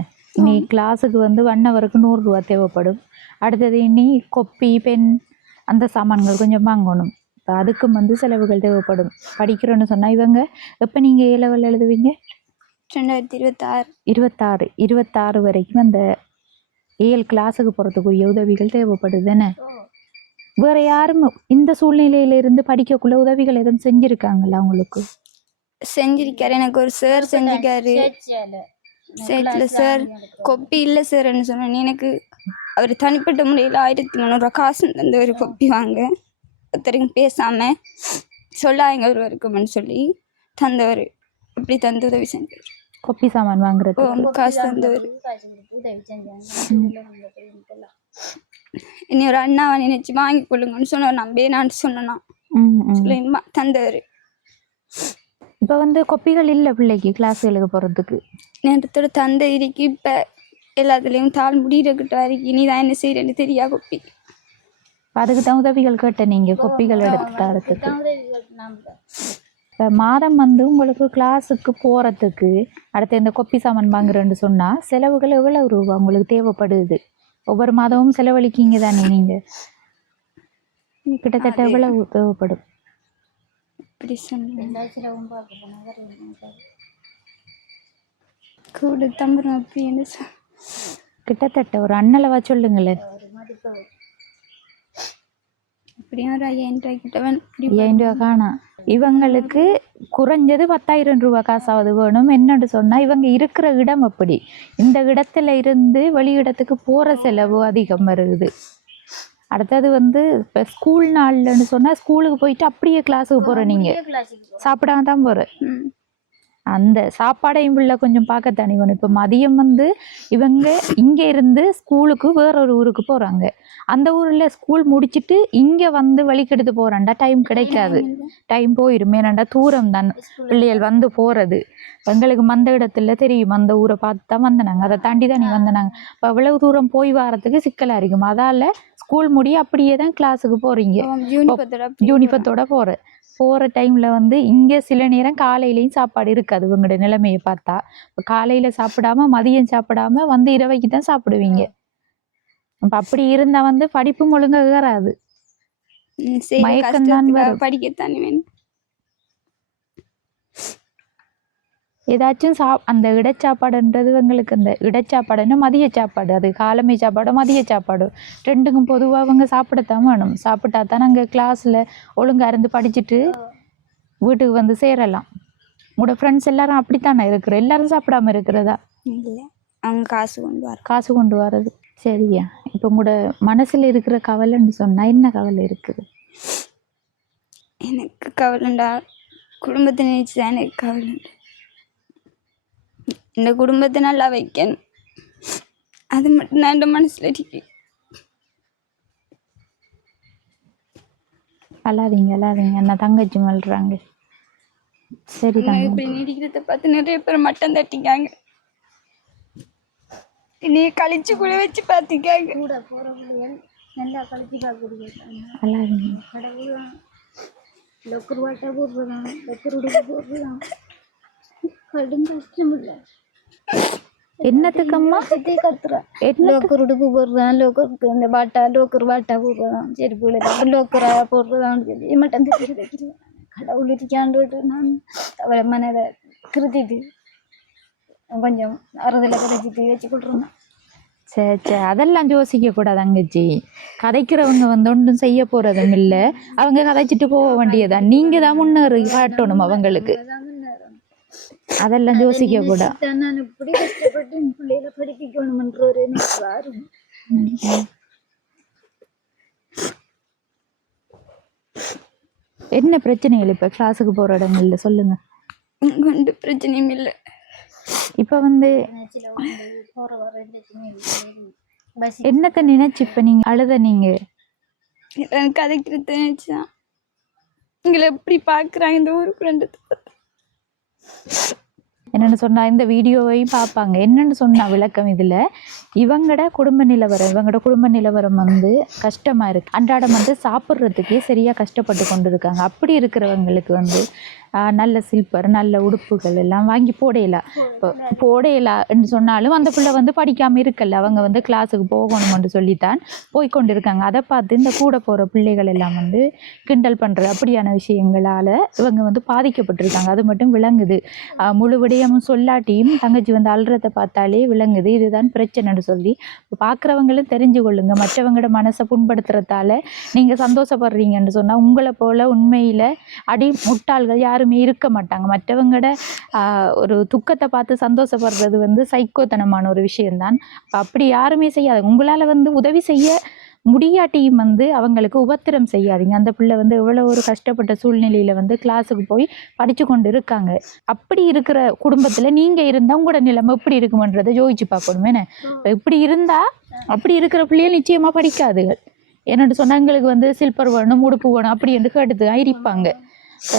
நீ கிளாஸுக்கு வந்து 1 ஹவருக்கு 100 ரூபா தேவைப்படும். அடுத்தது நீ கொப்பி பென் அந்த சாமான்கள் கொஞ்சம் வாங்கணும். இப்போ அதுக்கும் வந்து செலவுகள் தேவைப்படும். படிக்கிறோன்னு சொன்னால் இவங்க எப்போ நீங்கள் A லெவல் எழுதுவீங்க? 2026. 26 வரைக்கும் அந்த ஏழு கிளாஸுக்கு போகிறதுக்குரிய உதவிகள் தேவைப்படுது என்ன? வேற யாரும் இந்த சூழ்நிலையிலிருந்து படிக்கக்குள்ள உதவிகள் எதுவும் செஞ்சுருக்காங்களா உங்களுக்கு? செஞ்சிருக்காரு. எனக்கு ஒரு சார் செஞ்சிருக்காரு. சேர்த்துல சார் கொப்பி இல்லை சார்ன்னு சொன்னேன். எனக்கு அவர் தனிப்பட்ட முறையில் 1300 ரூபா காசு தந்து ஒரு கொப்பி வாங்க ஒருத்தருக்கும் பேசாமல் சொல்லாங்க ஒரு இருக்குமென்னு சொல்லி தந்தவர். அப்படி தந்து உதவி செஞ்சார். கொப்பி சாமான் வாங்குறது காசு தந்தவர். இனி ஒரு அண்ணாவை நினைச்சு வாங்கி கொள்ளுங்கன்னு சொன்னார். நம்பே நான் சொன்னா சொல்லி தந்தவர். இப்போ வந்து கொப்பிகள் இல்லை பிள்ளைக்கு கிளாஸுகளுக்கு போகிறதுக்கு. நேரத்தோட தந்தை இருக்கு. இப்போ எல்லாத்துலேயும் தாள் முடிகிட்ட வரைக்கும் நீ தான் என்ன செய்யறேன்னு தெரியா கொப்பி. அதுக்கு தான் உதவிகள் கேட்டேன் நீங்கள் கொப்பிகள் எடுத்து தரத்துக்கு. இப்போ மாதம் வந்து உங்களுக்கு கிளாஸுக்கு போகிறதுக்கு அடுத்து இந்த கொப்பி சாமான் வாங்குறேன்னு சொன்னால் செலவுகள் எவ்வளவு ரூபா உங்களுக்கு தேவைப்படுது? ஒவ்வொரு மாதமும் செலவழிக்கிங்க தானே நீங்கள்? கிட்டத்தட்ட எவ்வளவு தேவைப்படும்? இப்படி கூட தம்புறோம் அப்படின்னு கிட்டத்தட்ட ஒரு அண்ணளவா சொல்லுங்களேன். இப்படியும் ஒரு 5000 ரூபாய் கிட்ட 5000 ரூபா காணா. இவங்களுக்கு குறைஞ்சது 10,000 ரூபா காசாவது வேணும். என்னன்னு சொன்னால் இவங்க இருக்கிற இடம் அப்படி. இந்த இடத்துல இருந்து வெளி இடத்துக்கு போகிற செலவு அதிகம் வருது. அடுத்தது வந்து இப்போ ஸ்கூல் நாள்லன்னு சொன்னால் ஸ்கூலுக்கு போயிட்டு அப்படியே கிளாஸுக்கு போகிற நீங்கள் சாப்பிடாம தான் போகிற. அந்த சாப்பாடையும் பிள்ளை கொஞ்சம் பார்க்கத்தானே வேணும். இப்போ மதியம் வந்து இவங்க இங்கே இருந்து ஸ்கூலுக்கு வேற ஒரு ஊருக்கு போகிறாங்க. அந்த ஊரில் ஸ்கூல் முடிச்சுட்டு இங்கே வந்து வழிக்கெடுத்து போகிறாண்டா டைம் கிடைக்காது, டைம் போயிடும். ஏன்னாண்டா தூரம் தான் பிள்ளைகள் வந்து போகிறது. எங்களுக்கு மந்த இடத்துல தெரியும், அந்த ஊரை பார்த்து தான் வந்தனாங்க, அதை தாண்டி தான் நீ வந்தனாங்க. இப்போ அவ்வளவு தூரம் போய் வரத்துக்கு சிக்கலாக இருக்கும். அதால் ஸ்கூல் முடிய அப்படியே தான் கிளாஸுக்கு போகிறீங்க, யூனிஃபத்தோட போகிற டைமில் வந்து இங்கே சில நேரம் காலையிலையும் சாப்பாடு இருக்காது. இவங்களோட நிலைமையை பார்த்தா இப்போ காலையில் சாப்பிடாம மதியம் சாப்பிடாம வந்து இரவைக்கு தான் சாப்பிடுவீங்க. அப்போ அப்படி இருந்தால் வந்து படிப்பும் ஒழுங்காக வராது, மயக்கம்தான் வரும். படிக்கத்தானே வேணும். ஏதாச்சும் அந்த இடைச்சாப்பாடுன்றது இவங்களுக்கு, அந்த இடைச்சாப்பாடுன்னா மதிய சாப்பாடு, அது காலமை சாப்பாடு மதிய சாப்பாடு ரெண்டுக்கும் பொதுவாக அவங்க சாப்பிடத்தான் வேணும். சாப்பிட்டா தான் நாங்கள் கிளாஸில் ஒழுங்காக இருந்து படிச்சுட்டு வீட்டுக்கு வந்து சேரலாம். உங்களோட ஃப்ரெண்ட்ஸ் எல்லாரும் அப்படித்தானே இருக்கிற, எல்லாரும் சாப்பிடாம இருக்கிறதா? இல்லை, அவங்க காசு கொண்டு வர்றது. சரியா? இப்போ உங்களோட மனசில் இருக்கிற கவலைன்னு சொன்னால் என்ன கவலை இருக்குது? எனக்கு கவலைண்டா குடும்பத்தை நினைச்சு தான் எனக்கு கவலை. இந்த குடும்பத்தை நல்லா வைக்கணும், அது மட்டும் நான் என் மனசில் இருக்கு. அல்லாதீங்க என்ன தங்கச்சி மல்றாங்க. சரி இப்படி நீடிக்கிறத பார்த்து நிறைய பேர் மட்டம் தட்டிக்காங்க, நீ கழிச்சு கூட வச்சு பார்த்துக்காங்க. கூட போகிறவங்க நல்லா கழிச்சு பார்க்க அல்லாதீங்க. கடவுள் லொக்கருவாட்டா போடுறதான், லொக்கருடுக்கு போடுறதான், கடும் கஷ்டம் இல்லை. என்னத்துக்கம்மா கத்துறா? லோக்கர் உடுப்பு போடுறதான், லோக்கருக்கு இந்த பாட்டா லோக்கர் பாட்டா போடுறதான், சரி பிள்ளை லோக்கரா போடுறதான்னு சொல்லி மட்டும் தெரிஞ்சு கடவுள் இருக்காண்டு நான் அவளை மனதை கிருத்திட்டு கொஞ்சம் அறுதில் கதைச்சிட்டு வச்சு கொள்றேன். சரி அதெல்லாம் யோசிக்க கூடாது தங்கச்சி. கதைக்கிறவங்க வந்து ஒன்றும் செய்ய போறதும் இல்லை, அவங்க கதைச்சிட்டு போக வேண்டியதான். நீங்க தான் முன்னேறி காட்டணும் அவங்களுக்கு, அதெல்லாம் யோசிக்க கூடாது. நான் இப்படி கஷ்டப்பட்டு என் பிள்ளைகளை படிக்கணும்ன்ற ஒரு வரும். என்ன பிரச்சனைகள் இப்போ கிளாஸுக்கு போகிற இடங்கள்ல சொல்லுங்க. கொண்டு பிரச்சனையும் இல்லை. இப்போ வந்து என்னத்தை நினைச்சு இப்போ நீங்க அழுத? நீங்க கதைக்கிறத நினைச்சுதான் எங்களை எப்படி பார்க்குறாங்க இந்த ஊருக்கு ரெண்டு. என்னென்னு சொன்னால் இந்த வீடியோவையும் பார்ப்பாங்க. என்னென்னு சொன்னால் விளக்கம் இதில் இவங்களோட குடும்ப நிலவரம் வந்து கஷ்டமாக இருக்குது. அன்றாடம் வந்து சாப்பிட்றதுக்கே சரியாக கஷ்டப்பட்டு கொண்டு இருக்காங்க. அப்படி இருக்கிறவங்களுக்கு வந்து நல்ல சில்பர் நல்ல உடுப்புகள் எல்லாம் வாங்கி போடையலான்னு சொன்னாலும் அந்த பிள்ளை வந்து படிக்காமல் இருக்கல, அவங்க வந்து கிளாஸுக்கு போகணும்னு சொல்லித்தான் போய்கொண்டு இருக்காங்க. அதை பார்த்து இந்த கூட போகிற பிள்ளைகள் எல்லாம் வந்து கிண்டல் பண்ணுறது அப்படியான விஷயங்களால் இவங்க வந்து பாதிக்கப்பட்டிருக்காங்க. அது மட்டும் விளங்குது. முழு விடயமும் சொல்லாட்டியும் தங்கச்சி வந்து அழுறதை பார்த்தாலே விளங்குது இதுதான் பிரச்சனைன்னு சொல்லி. பார்க்குறவங்களும் தெரிஞ்சு கொள்ளுங்க. மற்றவங்களோட மனசை புண்படுத்துறதால நீங்கள் சந்தோஷப்படுறீங்கன்னு சொன்னால் உங்களை போல் உண்மையில் முட்டாள்கள் யாருமே இருக்க மாட்டாங்க. மற்றவங்களோட ஒரு துக்கத்தை பார்த்து சந்தோஷப்படுறது வந்து சைக்கோத்தனமான ஒரு விஷயம்தான். அப்படி யாருமே செய்யாது. உங்களால் வந்து உதவி செய்ய முடியாட்டியும் வந்து அவங்களுக்கு உபத்திரம் செய்யாதீங்க. அந்த பிள்ளை வந்து எவ்வளோ ஒரு கஷ்டப்பட்ட சூழ்நிலையில் வந்து கிளாஸுக்கு போய் படித்து கொண்டு இருக்காங்க. அப்படி இருக்கிற குடும்பத்தில் நீங்கள் இருந்தால் உங்களோட நிலைமை எப்படி இருக்குமன்றதை யோசிச்சு பார்க்கணும். ஏன்னா இப்படி இருந்தால் அப்படி இருக்கிற பிள்ளைகள் நிச்சயமாக படிக்காதுகள். என்னென்னு சொன்னால் எங்களுக்கு வந்து சில்பர் வேணும் உடுப்பு வேணும் அப்படி என்று கேட்டு இருப்பாங்க.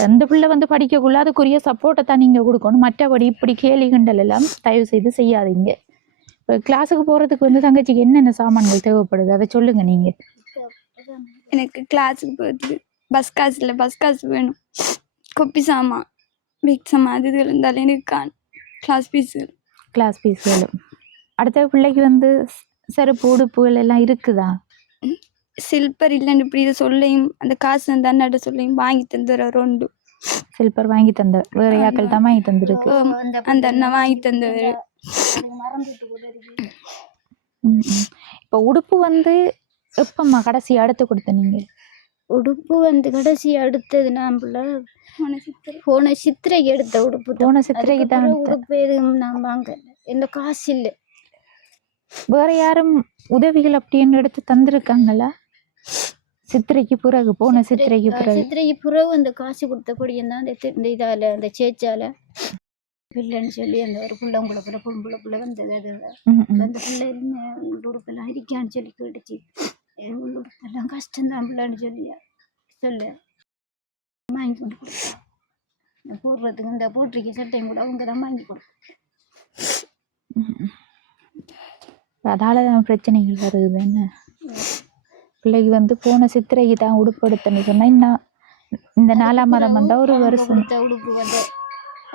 அந்த பிள்ளை வந்து படிக்கக்குள்ள அதுக்குரிய சப்போர்ட்டை தான் நீங்கள் கொடுக்கணும். மற்றபடி இப்படி கேலி கிண்டல் எல்லாம் தயவு செய்து செய்யாதீங்க. இப்போ கிளாஸுக்கு போகிறதுக்கு வந்து தங்கச்சிக்கு என்னென்ன சாமான்கள் தேவைப்படுது அதை சொல்லுங்க. நீங்கள் எனக்கு கிளாஸுக்கு போகிறதுக்கு பஸ் காசு வேணும், கொப்பி சாமான் பிக் சாமான் அது இது இருந்தாலும் எனக்கு கிளாஸ் ஃபீஸுகளும். அடுத்த பிள்ளைக்கு வந்து செருப்பு உடுப்புகள் எல்லாம் இருக்குதா? சில்பர் இல்லைன்னு இப்படி இதை சொல்லையும் அந்த காசு வந்து அண்ணாட்ட சொல்லையும் வாங்கி தந்துடுற ரெண்டு சில்பர் வாங்கி தந்த வேற யாக்கள் தான் வாங்கி தந்துருக்கு. அந்த அண்ணா வாங்கி தந்தவர். இப்போ உடுப்பு வந்து எப்பம்மா கடைசி அடுத்து கொடுத்த? நீங்கள் உடுப்பு வந்து கடைசி அடுத்தது நான் போன சித்திரைக்கு எடுத்த உடுப்பு. போன சித்திரைக்கு தான் உடுப்பு எதுவும் நான் வாங்க எந்த காசு இல்லை. வேற யாரும் உதவிகள் அப்படின்னு எடுத்து தந்திருக்காங்களா? சித்திரைக்கு பிறகு போன சித்திரைக்கு பிறகு அந்த காசு கொடுத்த கொடியன் தான் இந்த இதால அந்த சேச்சால பிள்ளைன்னு சொல்லி அந்த ஒரு பிள்ளை உங்களை பொம்பளை வந்தது அது அந்த பிள்ளை உடுப்பெல்லாம் இருக்கான்னு சொல்லி கேட்டுச்சு உடுப்பெல்லாம் கஷ்டம்தான் பிள்ளைன்னு சொல்லி சொல்ல வாங்கி கொண்டு கொடுத்தா போடுறதுக்கு இந்த போட்டிருக்க சட்டையும் கூட அவங்க தான் வாங்கி கொடுத்தாங்க. அதால தான் பிரச்சனைகள் வருது. என்ன பிள்ளைக்கு வந்து போன சித்திரைக்கு தான் உடுப்படுத்தன்னு சொன்னா இன்னும் இந்த 4ஆம் மாதம் வந்தா ஒரு வருஷம் உடுப்பு வந்து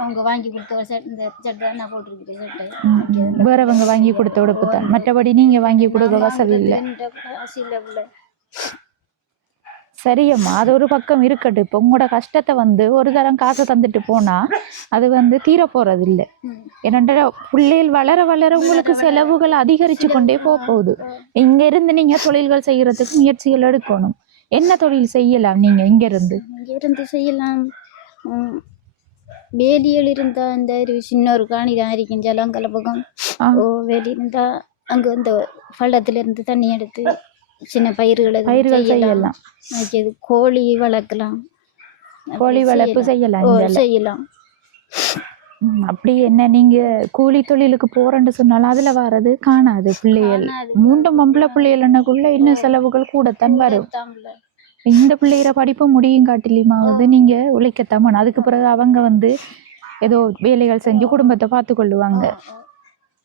அவங்க வாங்கி கொடுத்த இந்த சட்டை நான் போட்டிருக்கிறேன் சட்டை வேறவங்க வாங்கி கொடுத்த உடுப்பு தான். மற்றபடி நீங்க வாங்கி கொடுக்க வசதி இல்லை. சரியம்மா, அது ஒரு பக்கம் இருக்கட்டும். இப்போ உங்களோட கஷ்டத்தை வந்து ஒரு தரம் காசை தந்துட்டு போனா அது வந்து தீர போறது இல்லை. ஏன்னா பிள்ளைகள் வளர வளர உங்களுக்கு செலவுகள் அதிகரிச்சு கொண்டே போகுது. இங்க இருந்து நீங்க தொழில்கள் செய்யறதுக்கு முயற்சிகள் எடுக்கணும். என்ன தொழில் செய்யலாம் நீங்க இங்க இருந்து செய்யலாம்? வேலியல் இருந்தா இந்த சின்ன ஒரு காணி தான் இருக்கும் ஜலங்கல பக்கம். வேலி இருந்தா அங்க அந்த பள்ளத்துல இருந்து தண்ணி எடுத்து சின்ன பயிர்கள் செய்யலாம். கோழி வளர்க்கலாம். கோழி வளர்ப்பு செய்யலாம். அப்படி என்ன நீங்க கூலி தொழிலுக்கு போறேன்னு சொன்னாலும் அதுல வர்றது காணாது. பிள்ளைகள் 3 பொம்பளை பிள்ளைகள்னுக்குள்ள இன்னும் செலவுகள் கூடத்தான் வரும். இந்த பிள்ளைகிற படிப்பு முடியும் காட்டிலுமாவது நீங்க உழைக்கத்தான். அதுக்கு பிறகு அவங்க வந்து ஏதோ வேலைகள் செஞ்சு குடும்பத்தை பார்த்து கொள்ளுவாங்க.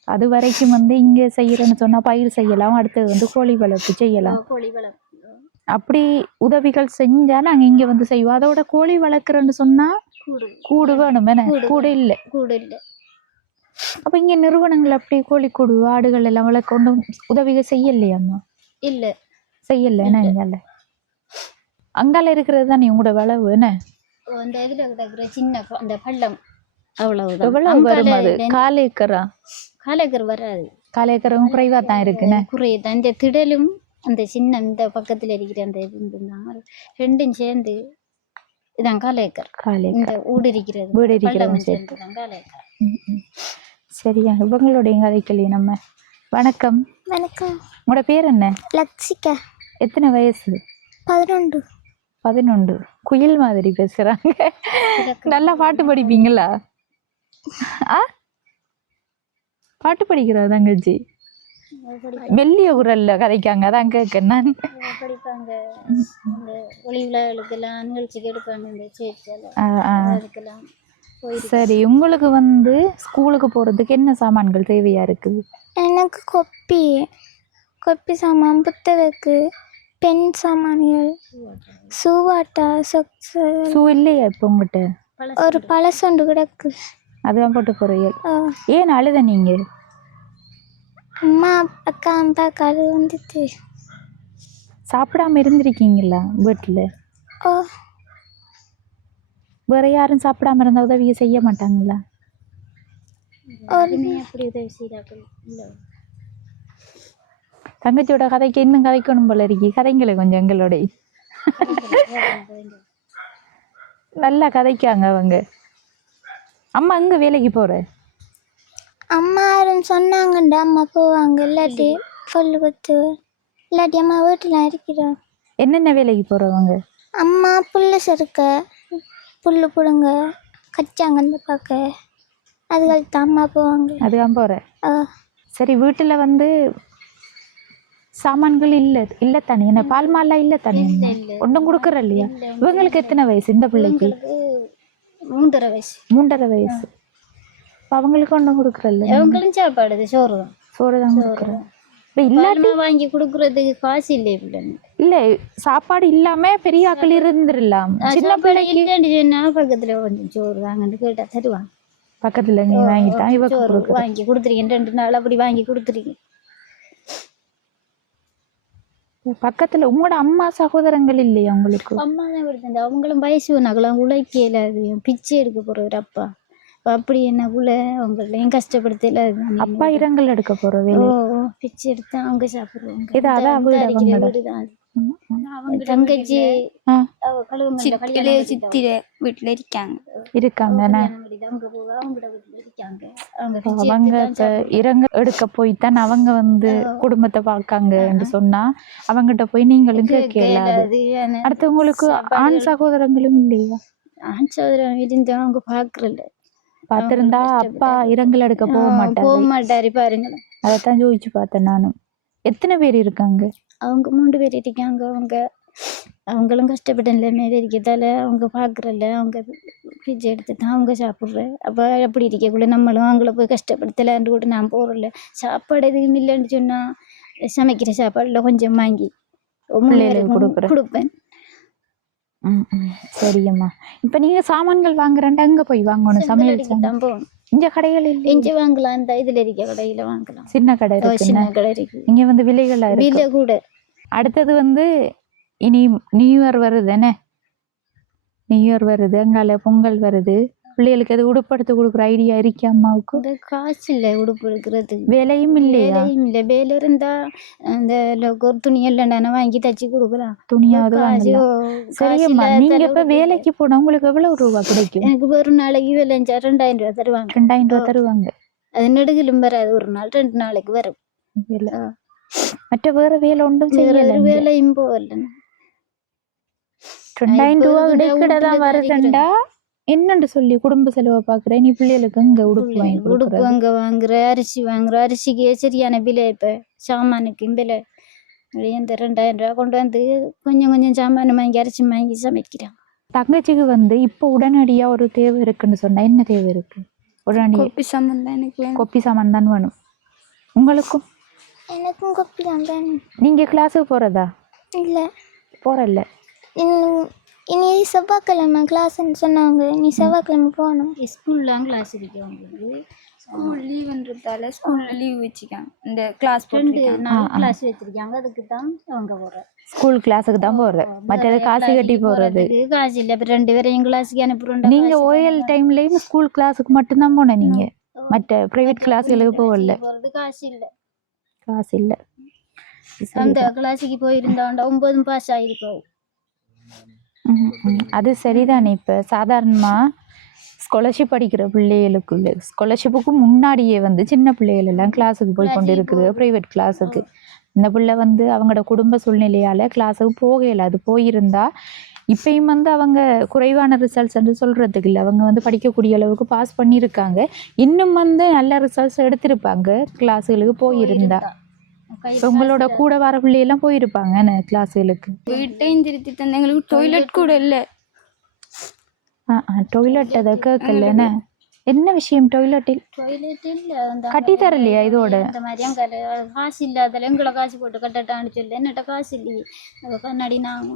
அது வரைக்கும் வந்து இங்க செய்யறேன்னு சொன்னா பயிர் செய்யலாம். அடுத்தது வந்து கோழி வளர்ப்பு செய்யலாம். அப்படி உதவிகள் செஞ்சா நாங்க இங்க வந்து செய்வோம். அதோட கோழி வளர்க்குறேன்னு சொன்னா கூடு வேணும். கூடு இல்லை. அப்ப இங்க நிறுவனங்கள் அப்படி கோழி கூடு ஆடுகள் எல்லாம் வளர்க்க உதவிகள் செய்யலையாம்மா? இல்ல செய்யல. என்ன அங்கால இருக்கிறது தான் உங்களோட வளவு என்ன அந்த இதுல கிடக்குற சின்ன அந்த பள்ளம் அவ்வளவுதான். எவ்வளவு வரும் அது? 1/4 ஏக்கரா? 1/4 ஏக்கர் வராது. 1/4 ஏக்கரும் குறைவா தான் இருக்குன்னு. குறையதான். இந்த திடலும் அந்த சின்ன இந்த பக்கத்துல இருக்கிற அந்த இது ரெண்டும் சேர்ந்து இதான் 1/4 ஏக்கர். இந்த வீடு இருக்கிறது சேர்ந்து 1/4 ஏக்கர். சரியா, இவங்களுடைய கதைக்கலையே நம்ம. வணக்கம். வணக்கம். உங்களோட பேர் என்ன? லக்ஷிகா. எத்தனை வயசு? 11. 11. குயில் மாதிரி பேசுறாங்க. நல்லா பாட்டு படிப்பீங்களா? பாட்டு படிக்கிறா தங்கச்சி? வெள்ளிய ஊரல்ல கதைக்காங்க. அதான் கேட்க நான் படிப்பாங்க. இந்த ஒளி விழாக்களுக்கெல்லாம் நிகழ்ச்சிக்கு எடுப்பாங்க. சரி, உங்களுக்கு வந்து ஸ்கூலுக்கு போறதுக்கு என்ன சாமான்கள் தேவையா இருக்குது? எனக்கு கொப்பி சாமான், புத்தகக்கு, பென் சாமான்கள், சூவாட்டா, சொக்ஸ். ஷூ இல்லையா இப்போ உங்ககிட்ட? ஒரு பழசொண்டு கிடக்கு. அதுதான் போட்டு போறீங்க. ஏன் அழுத நீங்க? அம்மா அக்கா அம்பாக்கால் வந்துட்டு. சாப்பிடாம இருந்திருக்கீங்களா வீட்டில்? வேற யாரும் சாப்பிடாம இருந்தா உதவியை செய்ய மாட்டாங்களா? அப்படி உதவி செய்தார்கள். தங்கச்சியோட கதைக்கு இன்னும் கதைக்கணும் போல இருக்கு. கதைங்களை கொஞ்சம் எங்களோட நல்லா கதைக்காங்க அவங்க. அம்மா அங்க வேலைக்கு போற? அம்மா யாரும் சொன்னாங்கண்டா அம்மா போவாங்க. இல்லாட்டி சொல்லு பத்து. இல்லாட்டி அம்மா வீட்டில் இருக்கிறோம். என்னென்ன வேலைக்கு போறவங்க? அம்மா புல்லு செருக்க, புல்லு பிடுங்க, கச்சாங்கன்னு பார்க்க, அதுகள் தான் அம்மா போவாங்க. அதுதான் போற. சரி, வீட்டுல வந்து சாமான்கள் இல்ல தானே? என்ன பால் மாலாம் இல்ல தானே? ஒன்றும் கொடுக்குற இல்லையா? இவங்களுக்கு எத்தனை வயசு? இந்த பிள்ளைக்கு 3.5 வயசு. 3.5 வயசு. அவங்களுக்கு ஒன்றும் கொடுக்குறல்ல? அவங்களும் சாப்பாடு சோறு தான் கொடுக்குறேன். இல்லாட்டி வாங்கி கொடுக்கறதுக்கு காசு இல்லை. இல்ல, சாப்பாடு இல்லாம பெரிய ஆக்கள் இருந்துடலாம். சின்ன பிள்ளைக்கு பக்கத்துல கொஞ்சம் சோறு வாங்கன்னு கேட்டா தருவாங்க. பக்கத்துல நீ வாங்கிட்டா இவ வாங்கி கொடுத்துருக்கீங்க. 2 நாள் அப்படி வாங்கி கொடுத்துருக்கீங்க. பக்கத்துல உங்களோட அம்மா சகோதரங்கள் இல்லையா உங்களுக்கு? அம்மா தான் கொடுத்தாங்க. அவங்களும் வயசு நகலாம் உழைக்கல. அது பிச்சை எடுக்க போற ஒரு அப்பா. அப்படி என்னக்குள்ள அவங்களையும் கஷ்டப்படுத்தல. அப்பா இரங்கல் எடுக்க போற வேலை. பிச்சை எடுத்தா அவங்க சாப்பிடுவாங்க. தங்கச்சி சித்திர வீட்டுல இருக்காங்க. அவங்க இரங்கல் எடுக்க போய்தான் அவங்க வந்து குடும்பத்தை பார்க்காங்கன்னு சொன்னா அவங்ககிட்ட போய் நீங்களும் கேட்கலாது. அடுத்து உங்களுக்கு ஆண் சகோதரங்களும் இல்லையா? ஆண் சகோதரம் இருந்தா அவங்க பாக்குறல. பார்த்திருந்தா அப்பா இரங்கல் எடுக்க போக போக மாட்டாரு. மாட்டாரு பாருங்களேன். அதைத்தான் யோசிச்சு பார்த்தேன் நானும். எத்தனை பேர் இருக்காங்க? அவங்க 3 பேர் இருக்காங்க. அவங்களும் கஷ்டப்பட்ட நிலைமையில இருக்கிறதால அவங்க பார்க்குறல, அவங்க ஃப்ரிட்ஜ் எடுத்து தான் அவங்க சாப்பிட்ற. அப்போ அப்படி இருக்கக்குள்ள நம்மளும் அவங்கள போய் கஷ்டப்படுத்தலான்னு கூட நான் போகிறல. சாப்பாடு எதுவும் இல்லைன்னு சொன்னால் சமைக்கிற சாப்பாடுல கொஞ்சம் வாங்கி பிள்ளைகளுக்கு கொடுப்பேன். சரியம்மா. இப்ப நீங்க சாமான்கள் வாங்குறேன்டா எங்க போய் வாங்கணும்? சமையல் தான் போகணும். இங்க கடைகள் இல்லை. இங்கே வாங்கலாம், இந்த இதுல இருக்க கடையில வாங்கலாம். சின்ன கடை இருக்கு. சின்ன கடை இருக்கு. இங்க வந்து விலைகள் விலை கூட. அடுத்தது வந்து இனி நியூ இயர் வருது என்ன? நியூ இயர் வருது, அங்கால பொங்கல் வருது. பிள்ளைகளுக்கு அது உடுப்படுத்து கொடுக்குற ஐடியா இருக்கு அம்மாவுக்கு? காசு இல்லை உடுப்பு எடுக்கிறது. வேலையும் இல்லையா? வேலையும் இல்லை. வேலை இருந்தா அந்த ஒரு துணி எல்லாம் வாங்கி தச்சு கொடுக்கலாம். துணியாவது சரியம்மா. நீங்க இப்ப வேலைக்கு போனா உங்களுக்கு எவ்வளவு ரூபா கிடைக்கும்? எனக்கு ஒரு நாளைக்கு வேலை 2000 ரூபா தருவாங்க. 2000 ரூபா தருவாங்க. அது நெடுகிலும் வராது. ஒரு நாள் 2 நாளைக்கு வரும். மற்ற வேற வேலை ஒன்றும் செய்யல. வேலையும் போகல. 2000 ரூபா கிடைக்கதான் வருதுண்டா என்னன்னு சொல்லி குடும்ப செலவை பாக்குறேன். நீ பிள்ளைகளுக்கு அங்க உடுப்பு அங்க வாங்குற, அரிசி வாங்குற. அரிசிக்கு சரியான விலை. இப்ப சாமானுக்கு விலை. இந்த 2000 ரூபா கொண்டு வந்து கொஞ்சம் கொஞ்சம் சாமான வாங்கி அரிசி வாங்கி சமைக்கிறான். தங்கச்சிக்கு வந்து இப்ப உடனடியா ஒரு தேவை இருக்குன்னு சொன்னா என்ன தேவை இருக்கு? உடனடியா கொப்பி சாமான் தான் வேணும். உங்களுக்கும்? எனக்கும் கொப்பி தான் வேணும். நீங்க கிளாஸுக்கு போறதா? இல்ல போறல்ல. இனி செவ்வாய்க்கிழமை கிளாஸ்ன்னு சொன்னாங்க. நீ செவ்வாய்க்கிழமை போகணும். ஸ்கூல்லாம் கிளாஸ் இருக்கு. அவங்களுக்கு ஸ்கூல் லீவுன்றதால ஸ்கூல்ல லீவ் வச்சுக்காங்க. இந்த கிளாஸ் 2 நாள் கிளாஸ் வச்சிருக்காங்க. அதுக்கு தான் அவங்க போறேன். ஸ்கூல் கிளாஸுக்கு தான் போறேன். மற்றது காசு கட்டி போறது காசு இல்ல. 2 பேரையும் கிளாஸுக்கு அனுப்புறோம். நீங்க ஓஎல் டைம்லயும் ஸ்கூல் கிளாஸுக்கு மட்டும்தான் போன நீங்க? மற்ற பிரைவேட் கிளாஸ்களுக்கு போகல? காசு இல்ல. காசு இல்ல. அந்த கிளாஸுக்கு போயிருந்தாண்டா 9 பாஸ் ஆயிருப்போம். அது சரிதானே. இப்போ சாதாரணமா ஸ்காலர்ஷிப் படிக்கிற பிள்ளைகளுக்குள்ள ஸ்காலர்ஷிப்புக்கு முன்னாடியே வந்து சின்ன பிள்ளைகள் எல்லாம் கிளாஸுக்கு போய் கொண்டு இருக்குது ப்ரைவேட் கிளாஸுக்கு. இந்த பிள்ளை வந்து அவங்களோட குடும்ப சூழ்நிலையால் கிளாஸுக்கு போகலை. அது போயிருந்தா இப்பயும் வந்து அவங்க குறைவான ரிசல்ட்ஸ் என்று சொல்கிறதுக்கு இல்லை. அவங்க வந்து படிக்கக்கூடிய அளவுக்கு பாஸ் பண்ணியிருக்காங்க. இன்னும் வந்து நல்ல ரிசல்ட்ஸ் எடுத்திருப்பாங்க கிளாஸுகளுக்கு போயிருந்தா. உங்களோட கூட வர பிள்ளையெல்லாம் போயிருப்பாங்க கிளாஸுகளுக்கு. வீட்டையும் திருத்தி தந்த எங்களுக்கு டாய்லெட் கூட இல்லை. டாய்லெட் அதை கேட்கலன்னு என்ன விஷயம்? டாய்லெட் இல்ல கட்டி தரலையா? இதோட இந்த மாதிரி அங்கே காசு இல்லாதல எங்களை காசு போட்டு கட்டட்டான்னு சொல்லி என்னட்ட காசு இல்லையே. அதை கண்ணாடி நான்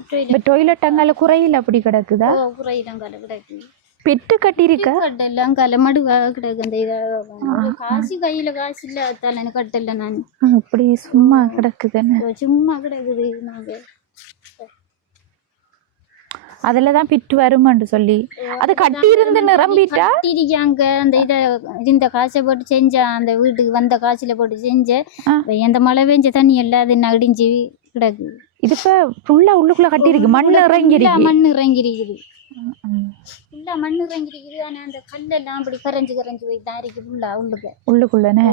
டாய்லெட் அங்கால குறையில அப்படி கிடக்குதா? குறையிலங்கால கிடக்கு. பெட்டு கட்டிருக்கா? கட்டெல்லாம் கால மடுவாக கிடக்கு. அந்த காசு கையில காசு இல்லாதால எனக்கு கட்டல. நான் அப்படி சும்மா கிடக்குதுன்னு சும்மா கிடக்குது. நாங்க அதுலதான் பிட்டு வருமான்னு சொல்லி அது கட்டி இருந்து நிரம்பிட்டா கட்டிருக்காங்க. அந்த இந்த காசை போட்டு செஞ்ச அந்த வீட்டுக்கு வந்த காசுல போட்டு செஞ்ச எந்த மழை பெஞ்ச தண்ணி எல்லாம் அது நடிஞ்சு கிடக்கு. இது இப்ப ஃபுல்லா உள்ளுக்குள்ள கட்டிருக்கு. மண் இறங்கிருக்கு. மண் இறங்கிருக்குது. ஃபுல்லா மண் இறங்கிருக்குது. ஆனா அந்த கல்லெல்லாம் அப்படி கரைஞ்சு போய் தான் இருக்கு ஃபுல்லா உள்ளுக்குள்ளனே.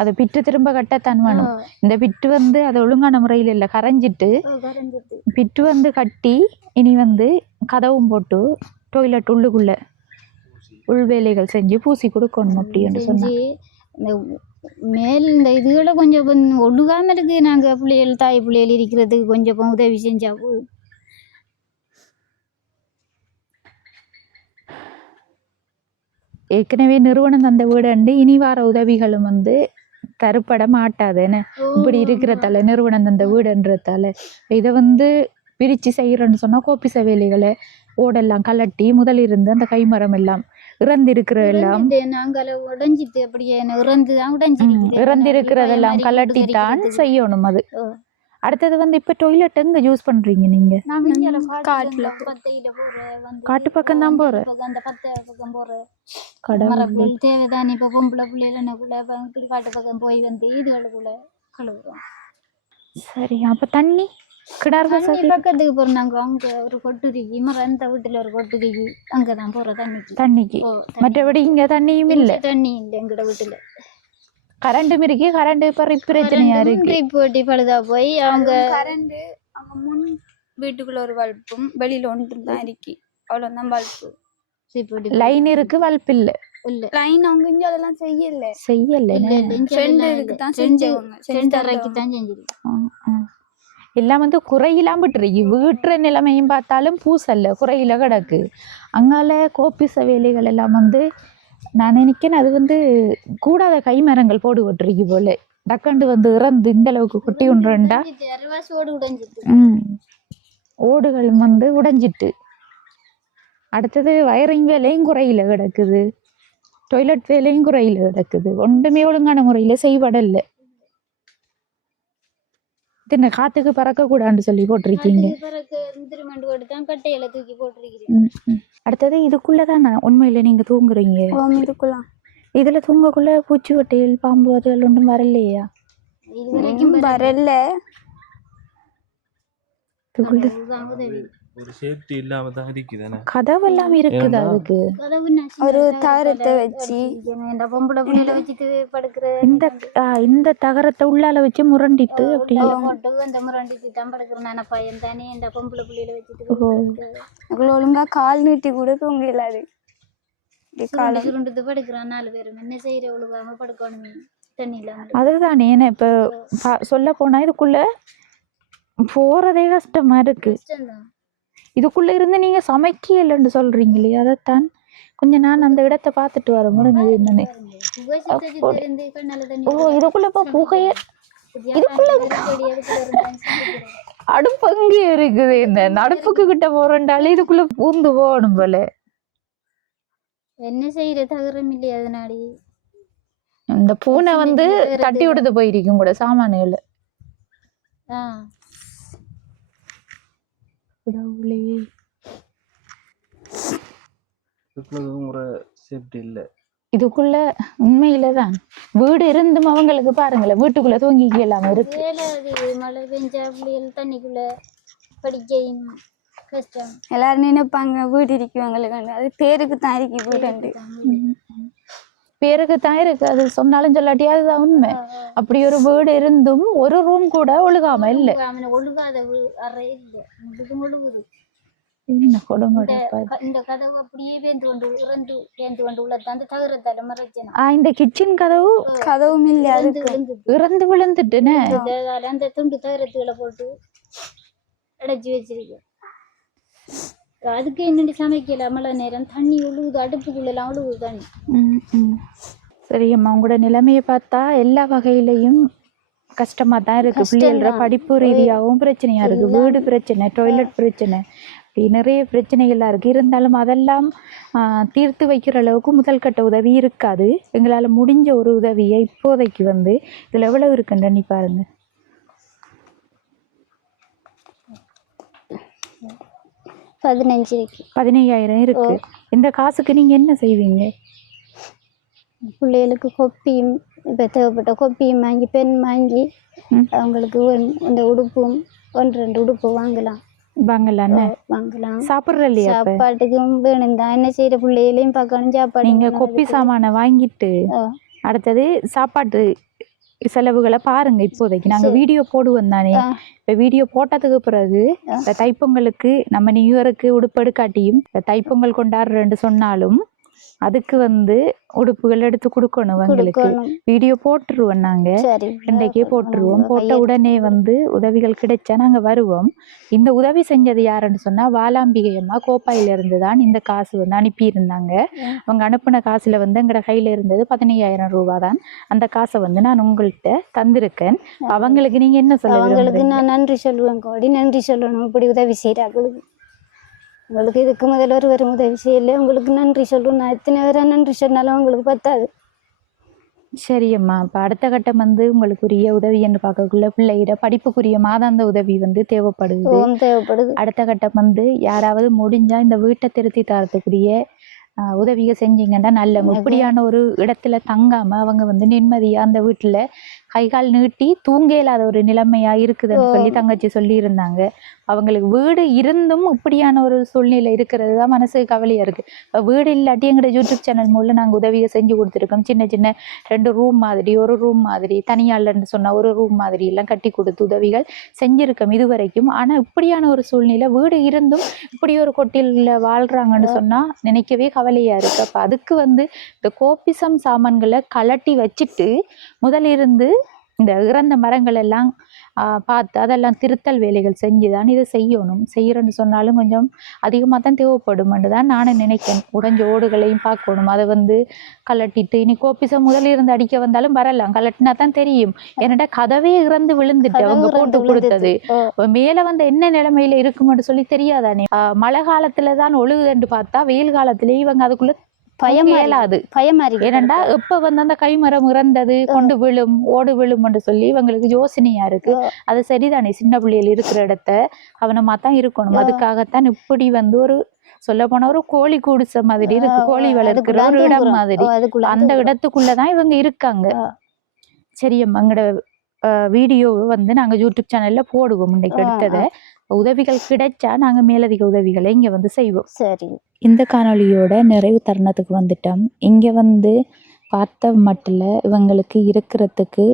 அதை பிட்டு திரும்ப கட்டத்தான் வேணும். இந்த பிட்டு வந்து அது ஒழுங்கான முறையில் இல்லை, கரைஞ்சிட்டு பிட்டு வந்து கட்டி இனி வந்து கதவும் போட்டு டாய்லெட் உள்ளுக்குள்ள உள் வேலைகள் செஞ்சு பூசி கொடுக்கணும் அப்படின்னு சொன்னா. மேல் இந்த இதுகளை கொஞ்சம் ஒழுகாம இருக்கு. நாங்க பிள்ளைகள் தாய் பிள்ளைகள் இருக்கிறதுக்கு கொஞ்சம் உதவி செஞ்சா போதும். ஏற்கனவே நிறுவனம் தந்த வீடு இனி வார உதவிகளும் வந்து தருப்பட மாட்டாதுன்னு இப்படி இருக்கிறதால நிறுவனம் தந்த வீடுன்றதால இதை வந்து பிரிச்சு செய்யறேன்னு சொன்னா கோப்பிச வேலைகளை ஓடெல்லாம் கலட்டி முதலிருந்து அந்த கைமரம் எல்லாம் இறந்து இருக்கிறதெல்லாம் உடைஞ்சிட்டு அப்படியே இறந்து இருக்கிறதெல்லாம் கலட்டித்தான் செய்யணும். அது அடுத்தது வந்து இப்ப டாய்லெட் எங்க யூஸ் பண்றீங்க நீங்க? காட்டு பக்கம் தான் போற. கடவுள் தேவைதான். இப்ப பொம்பளை பிள்ளைகளுக்குள்ள காட்டு பக்கம் போய் வந்து இதுகளுக்குள்ள கழுவுறோம். சரி. அப்ப தண்ணி கிணறு பக்கத்துக்கு போறோம். நாங்க அங்க ஒரு கொட்டுரிக்கி அந்த வீட்டுல ஒரு கொட்டுரிக்கி அங்கதான் போறோம் தண்ணிக்கு. மற்றபடி இங்க தண்ணியும் இல்ல. தண்ணி இல்லை எங்கட வீட்டுல. கரண்டும் இருக்கு. கரண்ட் இப்ப பிரச்சனையா இருக்கு. போட்டி பழுதா போய் அவங்க கரண்ட் அவங்க முன் வீட்டுக்குள்ள ஒரு பல்பும் வெளியில ஒன்று தான் இருக்கு. அவ்வளவுதான் பல்பு. லைன் இருக்கு, பல்ப் இல்ல. இல்ல லைன் அவங்க இங்க அதெல்லாம் செய்யல செய்யல ரெண்டு இதுக்கு தான் செஞ்சவங்க செஞ்சு தரைக்கு தான் செஞ்சிருக்கு. எல்லாம் வந்து குறையிலாம் விட்டுருக்கு. வீட்டுற நிலைமையும் பார்த்தாலும் பூசல்ல குறையில கிடக்கு. அங்கால கோபிச வேலைகள் எல்லாம் வந்து நான் நினைக்கிறேன் அது வந்து கூடாத கைமரங்கள் போடு விட்டுருக்கு போல. டக்கண்டு வந்து இறந்து இந்த அளவுக்கு குட்டி ஒன்றுண்டா ஓடுகள் வந்து உடைஞ்சிட்டு. அடுத்தது வயரிங் வேலையும் குறையில கிடக்குது, டொய்லெட் வேலையும் குறையில கிடக்குது. ஒன்றுமே ஒழுங்கான முறையில் செய்வடல்ல. என்ன காத்துக்கு பறக்கக்கூடாதுன்னு சொல்லி போட்டிருக்கீங்க. அடுத்தது இதுக்குள்ளதான் உண்மையில நீங்க தூங்குறீங்க. இருக்கலாம். இதுல தூங்கக்குள்ள பூச்சி வட்டையில் பாம்பு அதுகள் ஒன்றும் வரலையா? வரல. ஒரு சேஃப்டி இல்லாம தான் இருக்குது. கதவெல்லாம் இருக்குது. அதுக்கு ஒரு தகரத்தை வச்சு இந்த தகரத்தை உள்ளால வச்சு முரண்டிட்டு அப்படி ஒழுங்கா கால் நீட்டி கூட தூங்க இல்லாது. அதுதானே இப்ப சொல்ல போனா இதுக்குள்ள போறதே கஷ்டமா இருக்கு. இதுக்குள்ள இருந்து நீங்க சமைக்கலன்னு சொல்றீங்களே, அதைத்தான் கொஞ்சம் நான் அந்த இடத்தை பார்த்துட்டு வர முடியுது என்னன்னு. ஓ இதுக்குள்ள இப்ப புகைய இதுக்குள்ள அடுப்பு அங்கே இருக்குது. இந்த அடுப்புக்கு கிட்ட போறோண்டாலே இதுக்குள்ள பூந்து போகணும் போல. என்ன செய்யற தகரம் இல்லையா? அதனாடி இந்த பூனை வந்து தட்டி விடுத்து போயிருக்கும் கூட சாமான்கள். இதுக்குள்ள உண்மையில தான் வீடு இருந்தும் அவங்களுக்கு பாருங்களேன் வீட்டுக்குள்ள தூங்கிக்கலாம இருக்கு. மழை பெஞ்சா பிள்ளைகள் தண்ணிக்குள்ள படிக்கையும் கஷ்டம். எல்லாரும் நினைப்பாங்க வீடு இருக்குவாங்களுக்கு, அது பேருக்கு தான் இருக்கு வீடு. பேருக்கு தான் இருக்கு, அது சொன்னாலும் சொல்லாட்டியா அதுதான் உண்மை. அப்படி ஒரு வீடு இருந்தும் ஒரு ரூம் கூட ஒழுகாம இல்ல. ஒழுகாத அறை இல்ல, ஒழுகுது. என்ன கொடுமை. இந்த கதவு அப்படியே பேந்து கொண்டு இறந்து பேந்து கொண்டு உள்ள அந்த தகரத்தால மறைச்சேன். இந்த கிச்சன் கதவும் இல்ல, இறந்து விழுந்துட்டுன்னு அந்த துண்டு தகரத்துகளை போட்டு அடைச்சி வச்சிருக்கேன். அதுக்கு என்னடி சமைக்கல, மழை நேரம் தண்ணி ஒழுகுது, அடுப்புக்குள்ளெல்லாம் ஒழுகுது தண்ணி. சரியம்மா, உங்களோட நிலைமையை பார்த்தா எல்லா வகையிலையும் கஷ்டமா தான் இருக்கு. பிள்ளைகள படிப்பு ரீதியாகவும் பிரச்சனையா இருக்கு, வீடு பிரச்சனை, டாய்லெட் பிரச்சனை, இப்படி நிறைய பிரச்சனைகள்லாம் இருக்கு. இருந்தாலும் அதெல்லாம் தீர்த்து வைக்கிற அளவுக்கு முதல் கட்ட உதவி இருக்காது. எங்களால் முடிஞ்ச ஒரு உதவியை இப்போதைக்கு வந்து இதில் எவ்வளவு இருக்குன்னு நீ பாருங்க. 15,000 இருக்கு. இந்த காசுக்கு நீங்க என்ன செய்வீங்க? பிள்ளைகளுக்கு கொப்பியும் இப்போ தேவைப்பட்ட கொப்பியும் வாங்கி பெண் வாங்கி அவங்களுக்கு இந்த உடுப்பும் 1-2 உடுப்பு வாங்கலாம். சாப்பிட்ற இல்லையா? சாப்பாட்டுக்கும் வேணும் தான், என்ன செய்யற பிள்ளைகளையும் பார்க்கணும். சாப்பாடு நீங்க கொப்பி சாமான வாங்கிட்டு அடுத்தது சாப்பாட்டு செலவுகளை பாருங்க. இப்போதைக்கு நாங்க வீடியோ போடுவோம் தானே, இப்ப வீடியோ போட்டதுக்கு பிறகு இந்த தைப்பொங்கலுக்கு நம்ம நியூ இயருக்கு உடுப்பு எடுக்காட்டியும் தைப்பொங்கல் கொண்டாடுறேன்னு சொன்னாலும் அதுக்கு வந்து உடுப்புகள் எடுத்து கொடுக்கணும். எங்களுக்கு வீடியோ போட்டுருவோம், நாங்க இன்றைக்கே போட்டுருவோம். போட்ட உடனே வந்து உதவிகள் கிடைச்சா நாங்க வருவோம். இந்த உதவி செஞ்சது யாருன்னு சொன்னா வாலாம்பிகை அம்மா கோப்பாயில இருந்து தான் இந்த காசு வந்து அனுப்பியிருந்தாங்க. அவங்க அனுப்பின காசுல வந்து எங்கட கையில இருந்தது 15,000 ரூபாய் தான். அந்த காசை வந்து நான் உங்கள்கிட்ட தந்திருக்கேன். அவங்களுக்கு நீங்க என்ன சொல்லுங்க? அவங்களுக்கு நான் நன்றி சொல்லுவேன், கோடி நன்றி சொல்லணும். இப்படி உதவி செய்யறாங்களுக்கு உங்களுக்கு இதுக்கு முதல்ல ஒரு உதவி செய்யல, உங்களுக்கு நன்றி சொல்லணும். நான் எத்தனை பேரை நன்றி சொன்னாலும் உங்களுக்கு பத்தாது. சரியம்மா, இப்போ அடுத்த கட்டம் வந்து உங்களுக்குரிய உதவி என்று பார்க்கக்குள்ள பிள்ளைகிட்ட படிப்புக்குரிய மாதாந்த உதவி வந்து தேவைப்படுது. அடுத்த கட்டம் வந்து யாராவது முடிஞ்சா இந்த வீட்டை திருத்தி தரத்துக்குரிய உதவியை செஞ்சீங்கன்னா நல்ல இப்படியான ஒரு இடத்துல தங்காம அவங்க வந்து நிம்மதியா அந்த வீட்டுல கை கால் நீட்டி தூங்க இல்லாத ஒரு நிலைமையாக இருக்குதுன்னு சொல்லி தங்கச்சி சொல்லியிருந்தாங்க. அவங்களுக்கு வீடு இருந்தும் இப்படியான ஒரு சூழ்நிலை இருக்கிறது தான் மனசுக்கு கவலையாக இருக்குது. இப்போ வீடு இல்லாட்டி எங்களோட யூடியூப் சேனல் மூலம் நாங்கள் உதவியை செஞ்சு கொடுத்துருக்கோம். சின்ன சின்ன 2 ரூம் மாதிரி, ஒரு ரூம் மாதிரி, தனியாளர்னு சொன்னால் ஒரு ரூம் மாதிரி எல்லாம் கட்டி கொடுத்து உதவிகள் செஞ்சுருக்கோம் இதுவரைக்கும். ஆனால் இப்படியான ஒரு சூழ்நிலை வீடு இருந்தும் இப்படி ஒரு கொட்டிலில் வாழ்கிறாங்கன்னு சொன்னால் நினைக்கவே கவலையாக இருக்குது. அப்போ அதுக்கு இந்த கோபிசம் சாமான்களை கலட்டி வச்சுட்டு முதலிருந்து இந்த இறந்த மரங்கள் எல்லாம் பார்த்து அதெல்லாம் திருத்தல் வேலைகள் செஞ்சு தான் இதை செய்யறேன்னு சொன்னாலும் கொஞ்சம் அதிகமாக தான் தேவைப்படும்னு தான் நானும் நினைக்கிறேன். உடைஞ்ச ஓடுகளையும் பார்க்கணும். அதை கலட்டிட்டு இனி கோபிசம் முதலிருந்து அடிக்க வந்தாலும் வரலாம், கலட்டினா தான் தெரியும். என்னடா கதவே இறந்து விழுந்துட்டு அவங்க போட்டு கொடுத்தது மேலே என்ன நிலைமையில இருக்குமென்னு சொல்லி தெரியாதானே. மழை காலத்துல தான் ஒழுகுதுன்னு பார்த்தா வெயில் காலத்திலே இவங்க அதுக்குள்ள பயமாது. ஏனண்டா எப்ப அந்த கைமரம் இறந்தது கொண்டு விழும் ஓடு விழும்னு சொல்லி இவங்களுக்கு யோசனையா இருக்கு. அது சரிதானே, சின்ன பிள்ளைகள் இருக்கிற இடத்த கவனமா தான் இருக்கணும். அதுக்காகத்தான் இப்படி ஒரு சொல்ல போன ஒரு கோழி குடிசை மாதிரி இருக்கு, கோழி வளர்க்கிற ஒரு இடம் மாதிரி. அந்த இடத்துக்குள்ளதான் இவங்க இருக்காங்க. சரி அம்மா, எங்களோட வீடியோ நாங்க யூடியூப் சேனல்ல போடுவோம். இன்னைக்கு எடுத்ததை உதவிகள் கிடைச்சா நாங்க மேலதிக உதவிகளை இங்க செய்வோம். சரி, இந்த காணொளியோட நிறைவு தருணத்துக்கு வந்துட்டோம். இங்கே பார்த்த மட்டில் இவங்களுக்கு இருக்கிறதுக்கு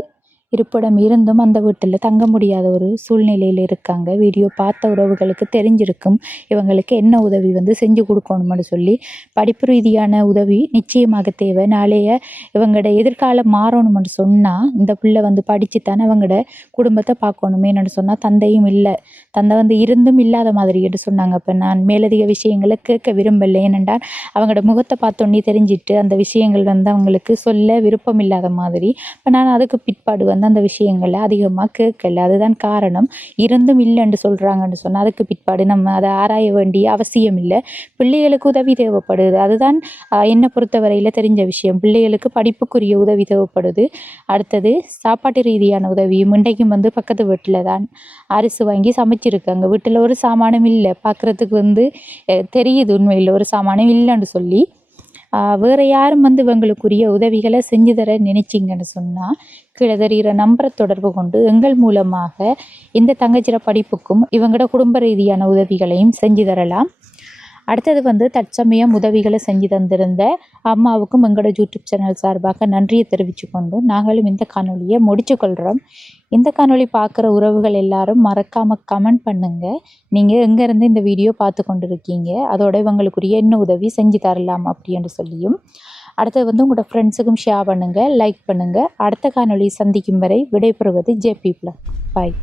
இருப்பிடம் இருந்தும் அந்த வீட்டில் தங்க முடியாத ஒரு சூழ்நிலையில் இருக்காங்க. வீடியோ பார்த்த உறவுகளுக்கு தெரிஞ்சிருக்கும் இவங்களுக்கு என்ன உதவி செஞ்சு கொடுக்கணும்னு சொல்லி. படிப்பு ரீதியான உதவி நிச்சயமாக தேவை. நாளைய இவங்களோட எதிர்காலம் மாறணும்னு சொன்னால் இந்த பிள்ளை படித்து தானே அவங்களோட குடும்பத்தை பார்க்கணுமேனு சொன்னால் தந்தையும் இல்லை, தந்தை இருந்தும் இல்லாத மாதிரி என்று சொன்னாங்க. அப்போ நான் மேலதிக விஷயங்களை கேட்க விரும்பலை. ஏனென்றால் அவங்களோட முகத்தை பார்த்தோன்னே தெரிஞ்சிட்டு அந்த விஷயங்கள் அவங்களுக்கு சொல்ல விருப்பம் இல்லாத மாதிரி. இப்போ நான் அதுக்கு பிற்பாடு அந்த விஷயங்களை அதிகமாக கேட்கல. அதுதான் காரணம். இருந்தும் இல்லைன்னு சொல்கிறாங்கன்னு சொன்னால் அதுக்கு பிற்பாடு நம்ம அதை ஆராய வேண்டிய அவசியம் இல்லை. பிள்ளைகளுக்கு உதவி தேவைப்படுது. அதுதான் என்னை பொறுத்தவரையில் தெரிஞ்ச விஷயம். பிள்ளைகளுக்கு படிப்புக்குரிய உதவி தேவைப்படுது. அடுத்தது சாப்பாட்டு ரீதியான உதவியும். இன்றைக்கும் பக்கத்து வீட்டில் தான் அரிசி வாங்கி சமைச்சிருக்காங்க. வீட்டில் ஒரு சாமானும் இல்லை, பார்க்குறதுக்கு தெரியுது உண்மையில் ஒரு சாமானும் இல்லைன்னு சொல்லி. வேறு யாரும் இவங்களுக்குரிய உதவிகளை செஞ்சு தர நினைச்சிங்கன்னு சொன்னால் கீழே தெரிகிற நம்பரை தொடர்பு கொண்டு எங்கள் மூலமாக இந்த தங்கச்சிற படிப்புக்கும் இவங்களோட குடும்ப ரீதியான உதவிகளையும் செஞ்சு தரலாம். அடுத்தது தற்சமயம் உதவிகளை செஞ்சு தந்திருந்த அம்மாவுக்கும் எங்களோட யூடியூப் சேனல் சார்பாக நன்றியை தெரிவித்து கொண்டு நாங்களும் இந்த காணொலியை முடிச்சு கொள்கிறோம். இந்த காணொலி பார்க்குற உறவுகள் எல்லாரும் மறக்காமல் கமெண்ட் பண்ணுங்கள். நீங்கள் எங்கேருந்து இந்த வீடியோ பார்த்து கொண்டு இருக்கீங்க, அதோட இவங்களுக்குரிய என்ன உதவி செஞ்சு தரலாம் அப்படின்னு சொல்லியும். அடுத்தது உங்களோட ஃப்ரெண்ட்ஸுக்கும் ஷேர் பண்ணுங்கள், லைக் பண்ணுங்கள். அடுத்த காணொலி சந்திக்கும் வரை விடைபெறுவது ஜேபி ப்ளாக். பாய்.